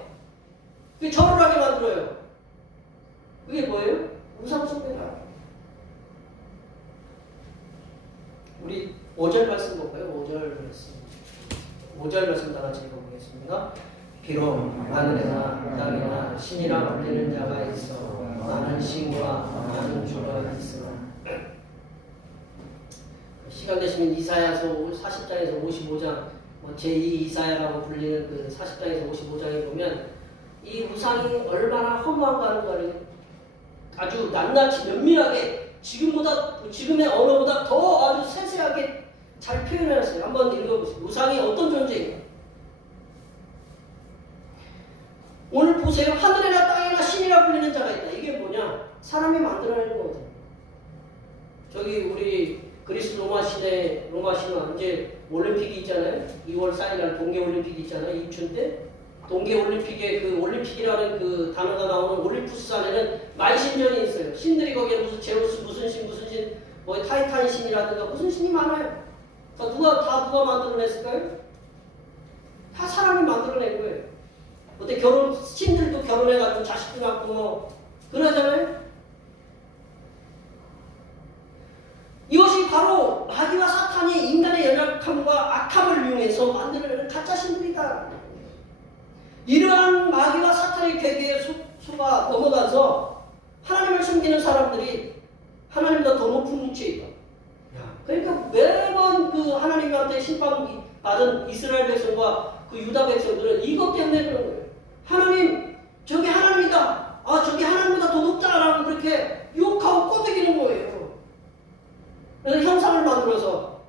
그게 절을 하게 만들어요. 그게 뭐예요? 우상숭배다. 우리 5절 말씀 볼까요? 5절 말씀. 5절 말씀 다 같이 읽어보겠습니다. 비록 하늘에나 땅에나 신이라 불리는 자가 있어 많은 신과 많은 주가 있으나. 시간 되시면 이사야서 40장에서 55장 제2 이사야라고 불리는 그 40장에서 55장에 보면 이 우상이 얼마나 허무한가 하는 거를 아주 낱낱이 면밀하게 지금의 언어보다 더 아주 세세하게 잘 표현해놨어요. 한번 읽어보세요. 우상이 어떤 존재인가? 오늘 보세요. 하늘에나 땅에나 신이라 불리는 자가 있다. 이게 뭐냐? 사람이 만들어내는 거거든요. 저기 우리 그리스 로마 신화 이제 올림픽이 있잖아요. 2월 4일날 동계올림픽이 있잖아요. 인춘 때 동계올림픽에 그 올림픽이라는 그 단어가 나오는 올림푸스 안에는 만신전이 있어요. 신들이 거기에 무슨 제우스 무슨 신 뭐 타이탄 신이라든가 무슨 신이 많아요. 누가 만들어냈을까요? 다 사람이 만들어낸 거예요. 어때 신들도 결혼해가지고 자식도 낳고 뭐 그러잖아요. 이것이 바로 마귀와 사탄이 인간의 연약함과 악함을 이용해서 만들어내는 가짜 신들이다. 이러한 마귀와 사탄의 괴계에 속아 넘어가서 하나님을 숨기는 사람들이 하나님보다 더 높은 위치에 있다. 그러니까 매번 그 하나님한테 심판받은 이스라엘 백성과 그 유다 백성들은 이것 때문에 그런 거예요. 하나님, 저게 하나님이다. 저게 하나님보다 더 높다라고 그렇게 유혹하고 꼬드기는 거예요. 그래서 형상을 만들어서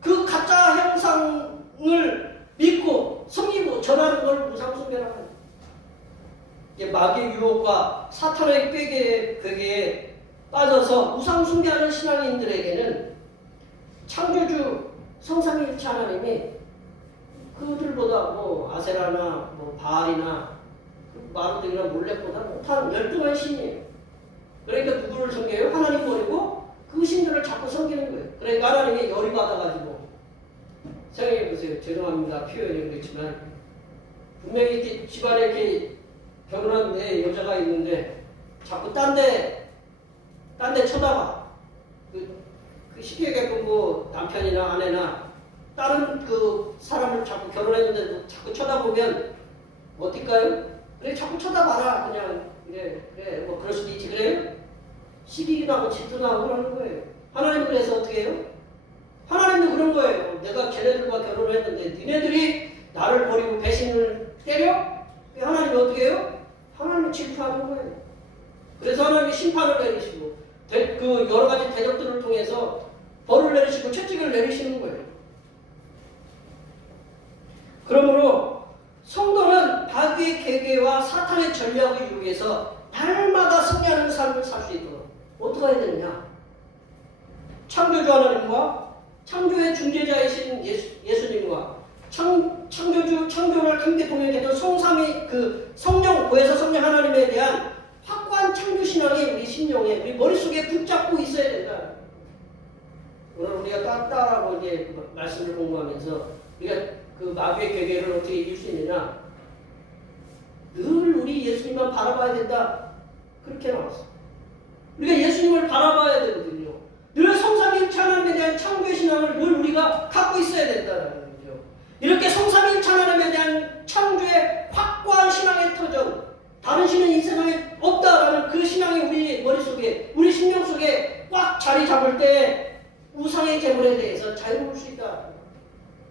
그 가짜 형상을 믿고 섬기고 전하는 걸 우상숭배라고 합니다. 마귀의 유혹과 사탄의 괴계에 빠져서 우상숭배하는 신앙인들에게는 창조주 성삼위일체 하나님이 그들보다 뭐 아세라나 뭐 바알이나 마르둑이나 몰렉보다 못한 열등한 신이에요. 그러니까 누구를 섬겨요? 하나님 버리고 그 신들을 자꾸 섬기는 거예요. 그러니까 하나님이 열이 받아가지고 생각해보세요. 죄송합니다. 표현이 그렇지만 분명히 이렇게 집안에 이렇게 결혼한 내 여자가 있는데 자꾸 딴 데 쳐다봐. 그 시기에게끔 뭐 남편이나 아내나 다른 그 사람을 자꾸 결혼했는데 자꾸 쳐다보면 어떨까요? 그래 자꾸 쳐다봐라. 그냥 그래 뭐 그럴 수도 있지. 그래요? 시기 나고 질투 나고 그러는 거예요. 하나님 그래서 어떻게 해요? 하나님도 그런 거예요. 내가 걔네들과 결혼을 했는데 니네들이 나를 버리고 배신을 때려? 하나님이 어떻게 해요? 하나님이 질투하는 거예요. 그래서 하나님이 심판을 내리시고 그 여러 가지 대적들을 통해서 벌을 내리시고 채찍을 내리시는 거예요. 그러므로 성도는 마귀의 계계와 사탄의 전략을 이용해서 날마다 승리하는 삶을 어떻게 해야 되느냐? 창조주 하나님과 창조의 중재자이신 예수님과 창조를 함께 동행했던 성삼위 그 성령, 고해사 성령 하나님에 대한 확고한 창조 신앙이 우리 심령에, 우리 머릿속에 붙잡고 있어야 된다. 오늘 우리가 따라하고 이제 말씀을 공부하면서 우리가 그 마귀의 괴계를 어떻게 이길 수 있느냐? 늘 우리 예수님만 바라봐야 된다. 그렇게 나왔어. 우리가 예수님을 바라봐야 되거든요. 늘 성삼위일체 하나님에 대한 창조의 신앙을 늘 우리가 갖고 있어야 된다는 거죠. 이렇게 성삼위일체 하나님에 대한 창조의 확고한 신앙의 터전, 다른 신은 이 세상에 없다라는 그 신앙이 우리 머릿속에, 우리 심령 속에 꽉 자리 잡을 때 우상의 재물에 대해서 자유로울 수 있다.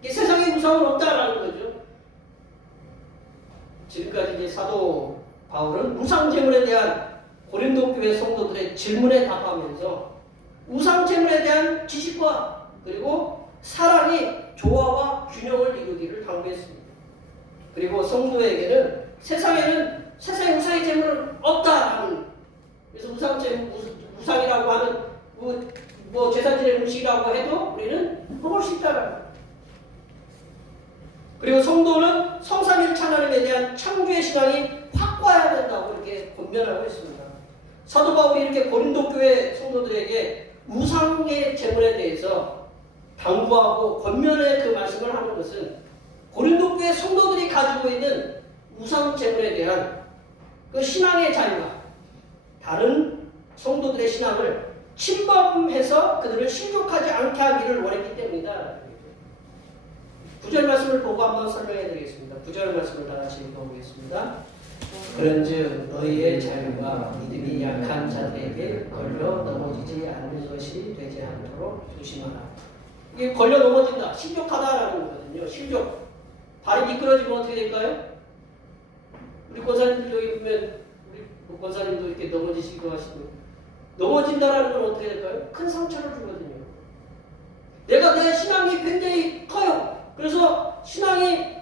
세상에 우상은 없다라는 거죠. 지금까지 이제 사도 바울은 우상 재물에 대한 고린도 교회 성도들의 질문에 답하면서 우상 재물에 대한 지식과 그리고 사랑이 조화와 균형을 이루기를 당부했습니다. 그리고 성도에게는 세상에 우상의 재물은 없다라는, 그래서 우상이라고 하는 뭐 제사 지낼 음식이라고 해도 우리는 먹을 수 있다라는. 그리고 성도는 성삼위일체 하나님에 대한 창조의 신앙이 확고해야 된다고 이렇게 권면하고 있습니다. 사도 바울이 이렇게 고린도 교회 성도들에게 우상의 재물에 대해서 당부하고 권면의 그 말씀을 하는 것은 고린도 교회 성도들이 가지고 있는 우상 재물에 대한 그 신앙의 자유가 다른 성도들의 신앙을 침범해서 그들을 실족하지 않게 하기를 원했기 때문이다. 9절 말씀을 보고 한번 설명해 드리겠습니다. 9절 말씀을 다 같이 읽어보겠습니다. 그런즉 너희의 자유가 믿음이 약한 자들에게 걸려 넘어지지 않는 것이 되지 않도록 조심하라. 이게 걸려 넘어진다, 실족하다라는 거거든요. 실족. 발이 미끄러지면 어떻게 될까요? 우리 권사님들 여기 보면 우리 권사님도 이렇게 넘어지시기도 하시고, 넘어진다라는 건 어떻게 될까요? 큰 상처를 주거든요. 내가 내 신앙이 굉장히 커요. 그래서 신앙이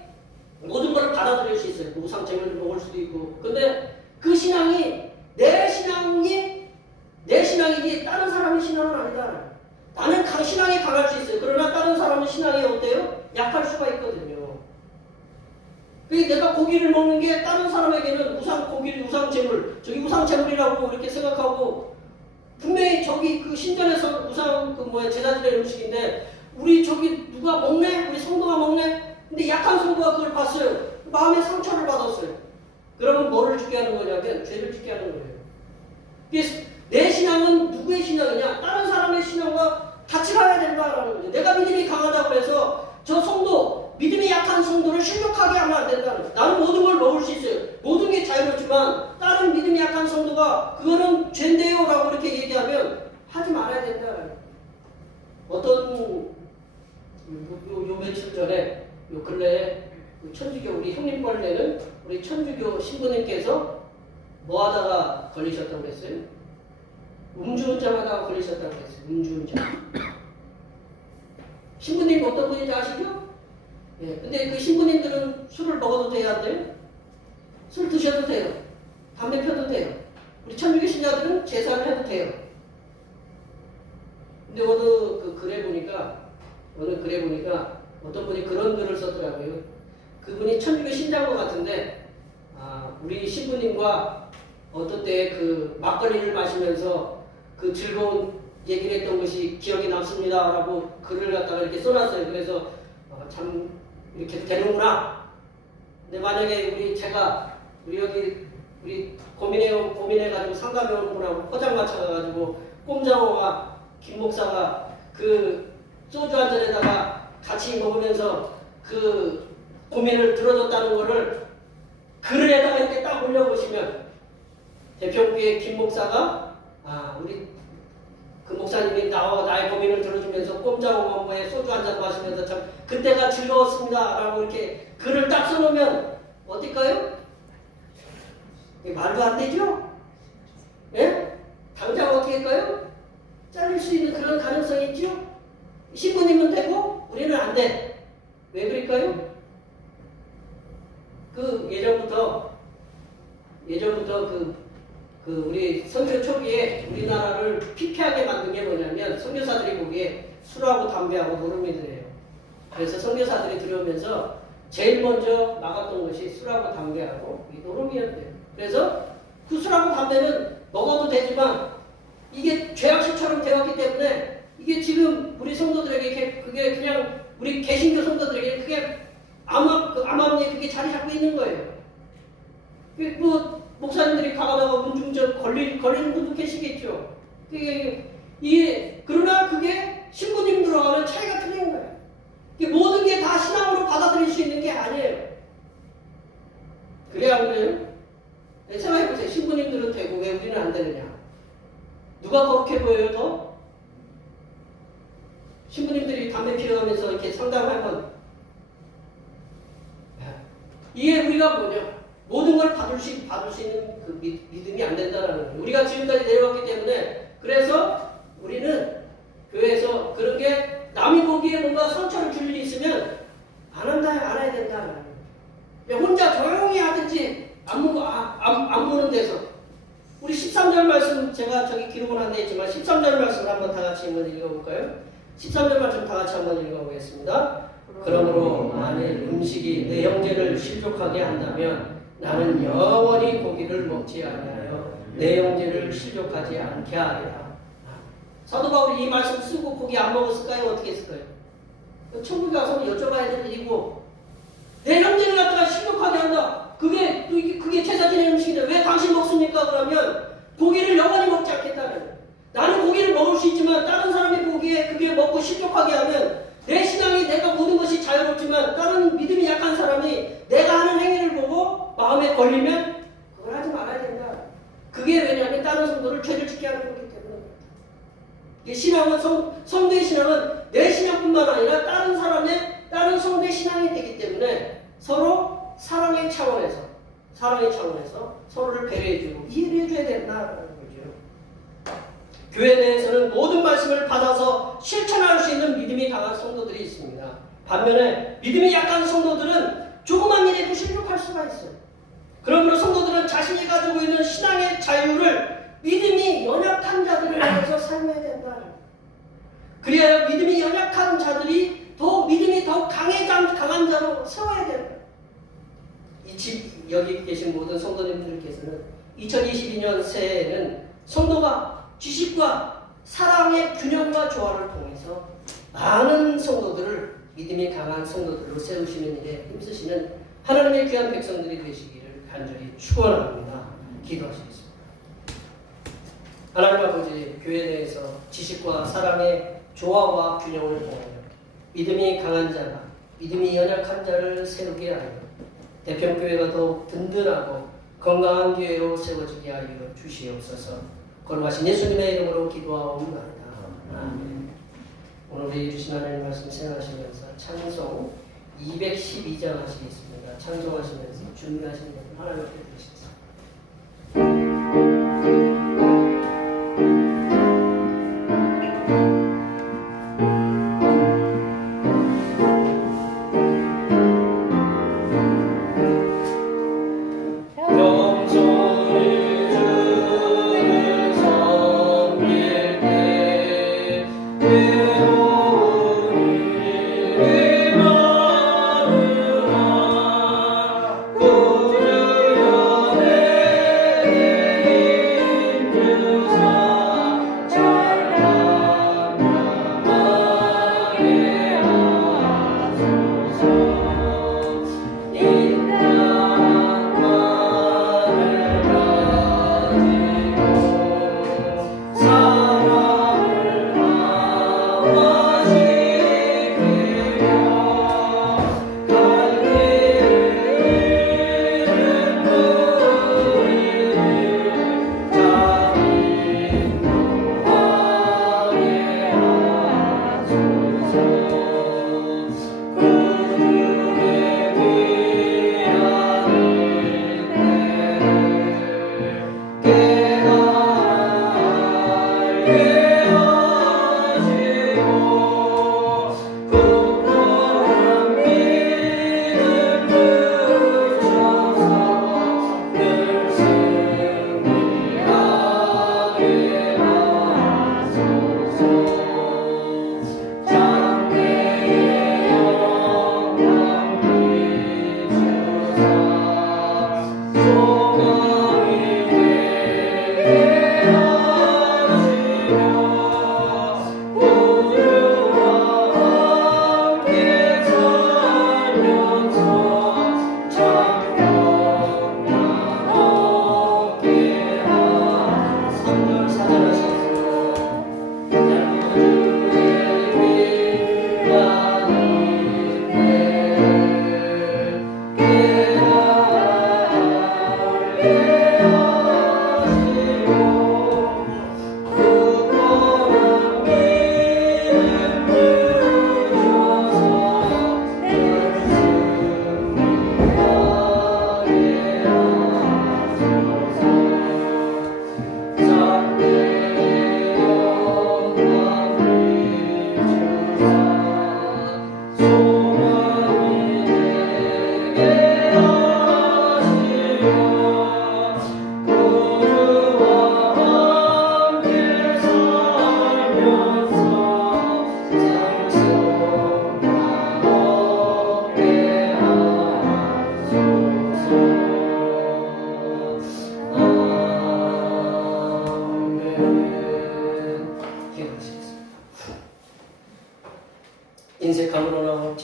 모든 걸 받아들일 수 있어요. 우상 재물을 먹을 수도 있고. 근데 그 신앙이 내 신앙이지 다른 사람의 신앙은 아니다. 나는 신앙이 강할 수 있어요. 그러나 다른 사람의 신앙이 어때요? 약할 수가 있거든요. 내가 고기를 먹는 게 다른 사람에게는 우상 재물, 저기 우상 재물이라고 이렇게 생각하고, 분명히 저기 그 신전에서 우상 제사 지낼 음식인데 우리 저기 누가 먹네? 우리 성도가 먹네? 근데 약한 성도가 그걸 봤어요. 마음에 상처를 받았어요. 그러면 뭐를 죽게 하는 거냐면 죄를 짓게 하는 거예요. 내 신앙은 누구의 신앙이냐? 다른 사람의 신앙과 같이 가야 된다라는 거죠. 내가 믿음이 강하다고 해서 저 성도, 믿음이 약한 성도를 실족하게 하면 안 된다는 거죠. 나는 모든 걸 먹을 수 있어요. 모든 게 자유롭지만 다른 믿음이 약한 성도가 그거는 죄인데요 라고 이렇게 얘기하면 하지 말아야 된다라는 거죠. 어떤 요 며칠 전에 요 근래에 천주교 우리 형님벌레는 우리 천주교 신부님께서 뭐 하다가 걸리셨다고 그랬어요? 음주운전 하다가 걸리셨다고 그랬어요. 음주운전. 신부님 어떤 분인지 아시죠? 예. 근데 그 신부님들은 술을 먹어도 돼야 안 돼요? 술 드셔도 돼요. 담배 펴도 돼요. 우리 천주교 신자들은 제사를 해도 돼요. 근데 어느 글에 보니까 어떤 분이 그런 글을 썼더라고요. 그분이 천주교 신자인 것 같은데, 우리 신부님과 어떤 때 그 막걸리를 마시면서 그 즐거운 얘기를 했던 것이 기억이 남습니다 라고 글을 갖다가 이렇게 써놨어요. 그래서 참 이렇게 되는구나. 근데 만약에 우리 고민해가지고 상담해 오는 분하고 포장 맞춰가지고 꼼장어가 김 목사가 그 소주 한 잔에다가 같이 먹으면서 그 고민을 들어줬다는 거를 글에다가 이렇게 딱 올려보시면 대평교의 김 목사가 우리 그 목사님이 나의 고민을 들어주면서 꼼장어 먹고에 소주 한 잔 마시면서 참 그때가 즐거웠습니다 라고 이렇게 글을 딱 써놓으면 어떨까요? 말도 안 되죠? 예? 당장 어떻게 할까요? 잘릴 수 있는 그런 가능성이 있죠? 신부님은 되고 우리는 안 돼. 왜 그럴까요? 예전부터 우리 선교 초기에 우리나라를 피폐하게 만든 게 뭐냐면 선교사들이 보기에 술하고 담배하고 노름이더래요. 그래서 선교사들이 들어오면서 제일 먼저 막았던 것이 술하고 담배하고 이 노름이었대요. 그래서 그 술하고 담배는 먹어도 되지만 이게 죄악실처럼 되었기 때문에 이게 지금 우리 성도들에게 그게 그냥 우리 개신교 성도들에게 그게 암암리에 그게 자리 잡고 있는 거예요. 뭐 목사님들이 가다가 문중전 걸리는 분도 계시겠죠. 그러나 그게 신부님 들어가면 차이가 틀린 거예요. 모든 게 다 신앙으로 받아들일 수 있는 게 아니에요. 그래야 안 그래요? 생각해보세요. 신부님들은 되고 왜 우리는 안 되느냐? 누가 거룩해 보여요 더? 신부님들이 담배 피워가면서 이렇게 상담하면 이게 우리가 뭐냐? 모든 걸 받을 수 있는 그 믿음이 안 된다는 거예요. 우리가 지금까지 내려왔기 때문에 그래서 우리는 교회에서 그런 게 남이 보기에 뭔가 선처를 줄 일이 있으면 안 해야 된다는 거예요. 혼자 조용히 하든지 안 무는 데서 우리 13절 말씀 제가 저기 기록은 안 되어 있지만 13절 말씀을 한번 다 같이 한번 읽어볼까요? 13절 말씀 다 같이 한번 읽어보겠습니다. 그러므로 만일 음식이 내 형제를 실족하게 한다면 나는 영원히 고기를 먹지 아니하여 내 형제를 실족하지 않게 하리라. 사도 바울이 이 말씀 쓰고 고기 안 먹었을까요? 어떻게 했을까요? 천국에 가서 여쭤봐야 될 일이고 내 형제를 갖다가 실족하게 한다. 그게 제사 지내는 음식인데 왜 당신 먹습니까? 그러면 고기를 영원히 먹지 않겠다는 거예요. 나는 고기를 먹을 수 있지만 다른 사람이 보기에 그게 먹고 실족하게 하면 내 신앙이 내가 모든 것이 자유롭지만 다른 믿음이 약한 사람이 내가 하는 행위를 보고 마음에 걸리면 그걸 하지 말아야 된다. 그게 왜냐하면 다른 성도를 죄를 짓게 하는 거기 때문에. 이게 신앙은 성도의 신앙은 내 신앙뿐만 아니라 다른 성도의 신앙이 되기 때문에 서로 사랑의 차원에서 서로를 배려해주고 이해를 해줘야 된다는 거죠. 교회 내에서는 모든 말씀을 받아서 실천할 수 있는 믿음이 강한 성도들이 있습니다. 반면에 믿음이 약한 성도들은 조그만 일에도 실족할 수가 있어요. 그러므로 성도들은 자신이 가지고 있는 신앙의 자유를 믿음이 연약한 자들을 위해서 사용해야 된다. 그래야 믿음이 연약한 자들이 믿음이 더 강한 자로 세워야 된다. 여기 계신 모든 성도님들께서는 2022년 새해에는 성도가 지식과 사랑의 균형과 조화를 통해서 많은 성도들을 믿음이 강한 성도들로 세우시는 일에 힘쓰시는 하나님의 귀한 백성들이 되시기를 간절히 축원합니다. 기도하시겠습니다. 하나님 아버지, 교회 내에서 지식과 사랑의 조화와 균형을 통하여 믿음이 강한 자가 믿음이 연약한 자를 세우게 하여 대평교회가 더욱 든든하고 건강한 교회로 세워지게 하여 주시옵소서. 거룩하신 예수님의 이름으로 기도하옵나이다. 아멘. 오늘 우리 주신 하나님 말씀 생각하시면서 찬송 212장 하시겠습니다. 찬송하시면서 준비하시는 분 하나님 앞에 드리십시오. 내 마음으로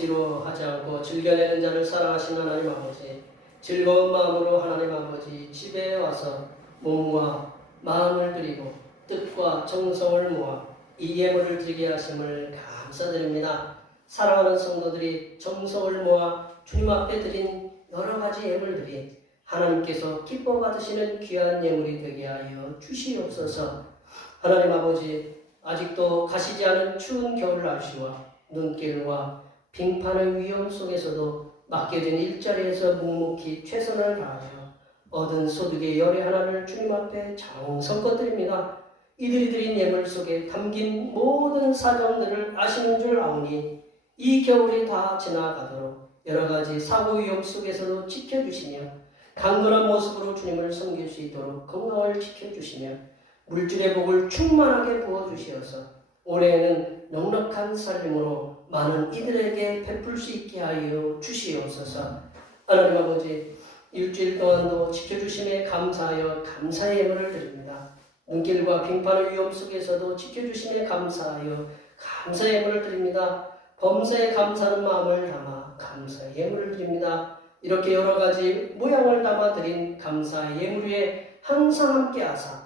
억지로 하지 않고 즐겨내는 자를 사랑하신 하나님 아버지, 즐거운 마음으로 하나님 아버지 집에 와서 몸과 마음을 드리고 뜻과 정성을 모아 이 예물을 드리게 하심을 감사드립니다. 사랑하는 성도들이 정성을 모아 주님 앞에 드린 여러 가지 예물들이 하나님께서 기뻐 받으시는 귀한 예물이 되게 하여 주시옵소서. 하나님 아버지, 아직도 가시지 않은 추운 겨울 날씨와 눈길과 빙판의 위험 속에서도 맡겨진 일자리에서 묵묵히 최선을 다하여 얻은 소득의 열의 하나를 주님 앞에 정성껏 드립니다. 이들이 드린 예물 속에 담긴 모든 사정들을 아시는 줄 아오니 이 겨울이 다 지나가도록 여러 가지 사고 위험 속에서도 지켜주시며 강건한 모습으로 주님을 섬길 수 있도록 건강을 지켜주시며 물질의 복을 충만하게 부어주시어서 올해에는 넉넉한 살림으로 많은 이들에게 베풀 수 있게 하여 주시옵소서. 하나님 아버지, 일주일 동안도 지켜주심에 감사하여 감사의 예물을 드립니다. 눈길과 빙판의 위험 속에서도 지켜주심에 감사하여 감사의 예물을 드립니다. 범사에 감사하는 마음을 담아 감사의 예물을 드립니다. 이렇게 여러 가지 모양을 담아 드린 감사의 예물 위에 항상 함께 하사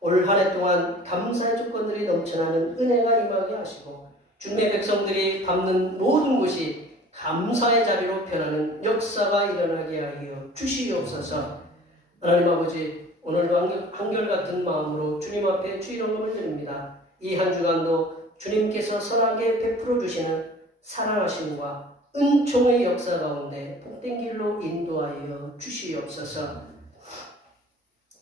올 한 해 동안 감사의 조건들이 넘쳐나는 은혜가 임하게 하시고 주님의 백성들이 밟는 모든 곳이 감사의 자리로 변하는 역사가 일어나게 하여 주시옵소서. 하나님 아버지, 오늘도 한결같은 마음으로 주님 앞에 주일원금을 드립니다. 이 한 주간도 주님께서 선하게 베풀어 주시는 사랑하심과 은총의 역사 가운데 복된 길로 인도하여 주시옵소서.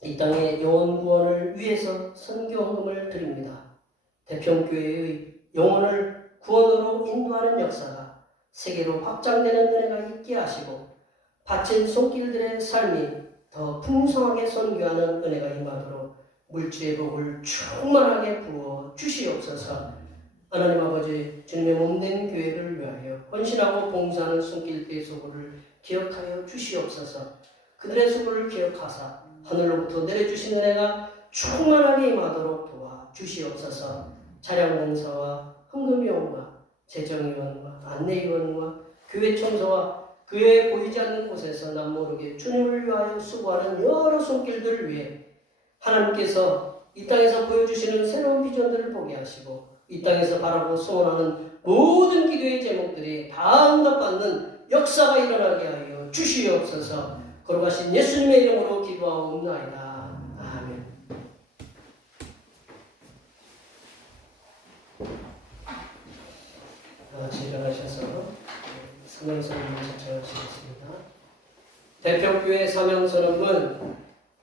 이 땅의 영혼 구원을 위해서 선교헌금을 드립니다. 대평교회의 영혼을 구원으로 인도하는 역사가 세계로 확장되는 은혜가 있게 하시고 바친 손길들의 삶이 더 풍성하게 선교하는 은혜가 임하도록 물질의 복을 충만하게 부어 주시옵소서. 하나님 아버지, 주님의 몸된 교회를 위하여 헌신하고 봉사하는 손길들의 수고를 기억하여 주시옵소서. 그들의 수고를 기억하사 하늘로부터 내려주신 은혜가 충만하게 임하도록 도와주시옵소서. 차량공사와 헌금위원과 재정위원과 안내위원과 교회 청소와 교회에 보이지 않는 곳에서 남모르게 주님을 위하여 수고하는 여러 손길들을 위해 하나님께서 이 땅에서 보여주시는 새로운 비전들을 보게 하시고 이 땅에서 바라고 소원하는 모든 기도의 제목들이 다 응답받는 역사가 일어나게 하여 주시옵소서. 거룩하신 예수님의 이름으로 기도하옵나이다. 아멘. 일어나셔서 사명선언을 제청하시겠습니다. 대평교회 사명선언문.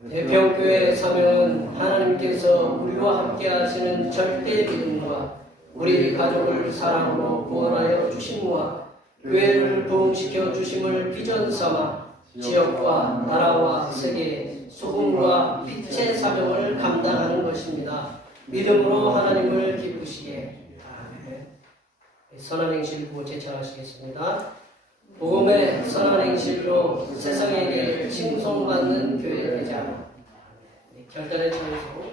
대평교회 사명은 하나님께서 우리와 함께 하시는 절대 믿음과 우리 가족을 사랑으로 구원하여 주심과 교회를 부흥시켜 주심을 비전 삼아 지역과 나라와 세계의 소금과 빛의 사명을 감당하는 것입니다. 믿음으로 하나님을 기쁘시게. 아멘. 선한 행실 보고 제청하시겠습니다. 복음의 선한 행실로 세상에게 칭송받는 교회 되자. 결단의 청소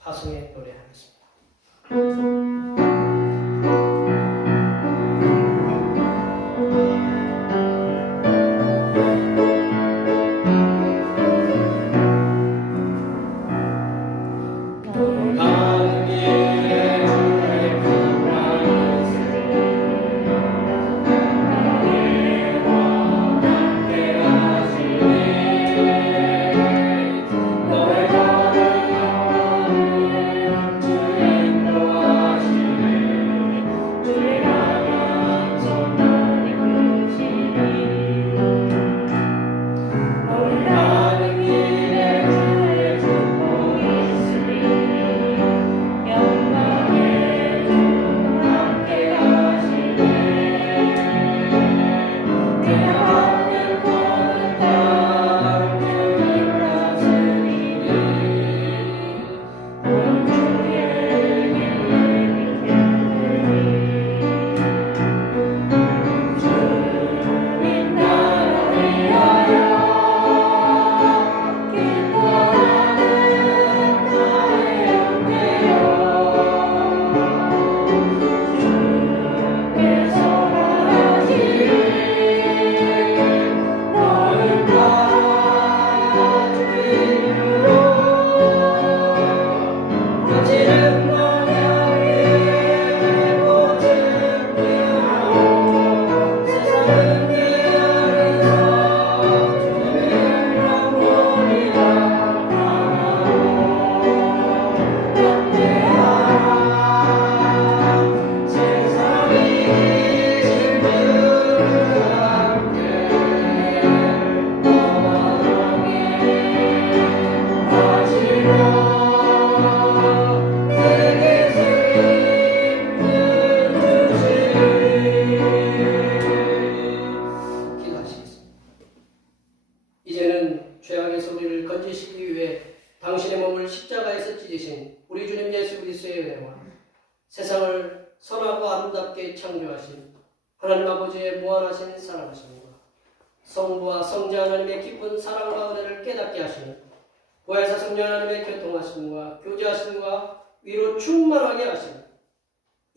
화성의 노래하겠습니다. 너의 빚으신 우리 주님 예수 그리스도의 은혜와 세상을 선하고 아름답게 창조하신 하나님 아버지의 무한하신 사랑하심과 성부와 성자 하나님의 깊은 사랑과 은혜를 깨닫게 하시는 보혜사 성령 하나님의 교통하심과 교제하심과 위로 충만하게 하시는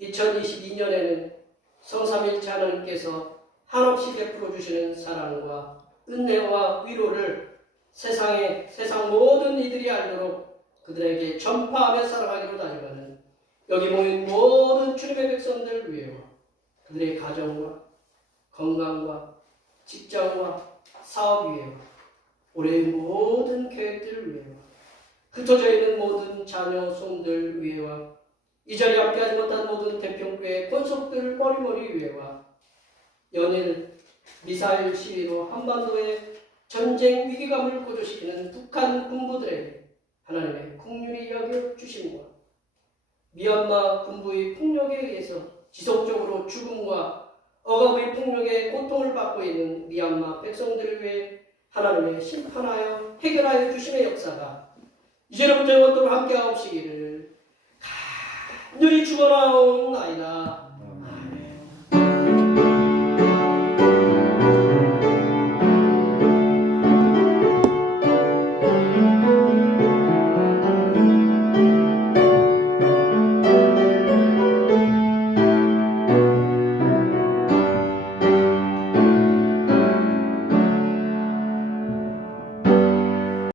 2022년에는 성삼일체 하나님께서 한없이 베풀어 주시는 사랑과 은혜와 위로를 세상 모든 이들이 알도록 그들에게 전파하며 살아가기로 다짐하는 여기 모인 모든 주님의 백성들 위에와 그들의 가정과 건강과 직장과 사업 위에와 올해의 모든 계획들 위에와 흩어져 있는 모든 자녀 손들 위에와 이 자리에 함께하지 못한 모든 대평교의 권속들 머리머리 위에와 연일 미사일 시위로 한반도의 전쟁 위기감을 고조시키는 북한 군부들에게 하나님의 긍휼히 여겨 주심과 미얀마 군부의 폭력에 의해서 지속적으로 죽음과 억압의 폭력에 고통을 받고 있는 미얀마 백성들을 위해 하나님의 심판하여 해결하여 주심의 역사가 이제로부터 영원토록 함께하옵시기를 간절히 축원하옵나이다.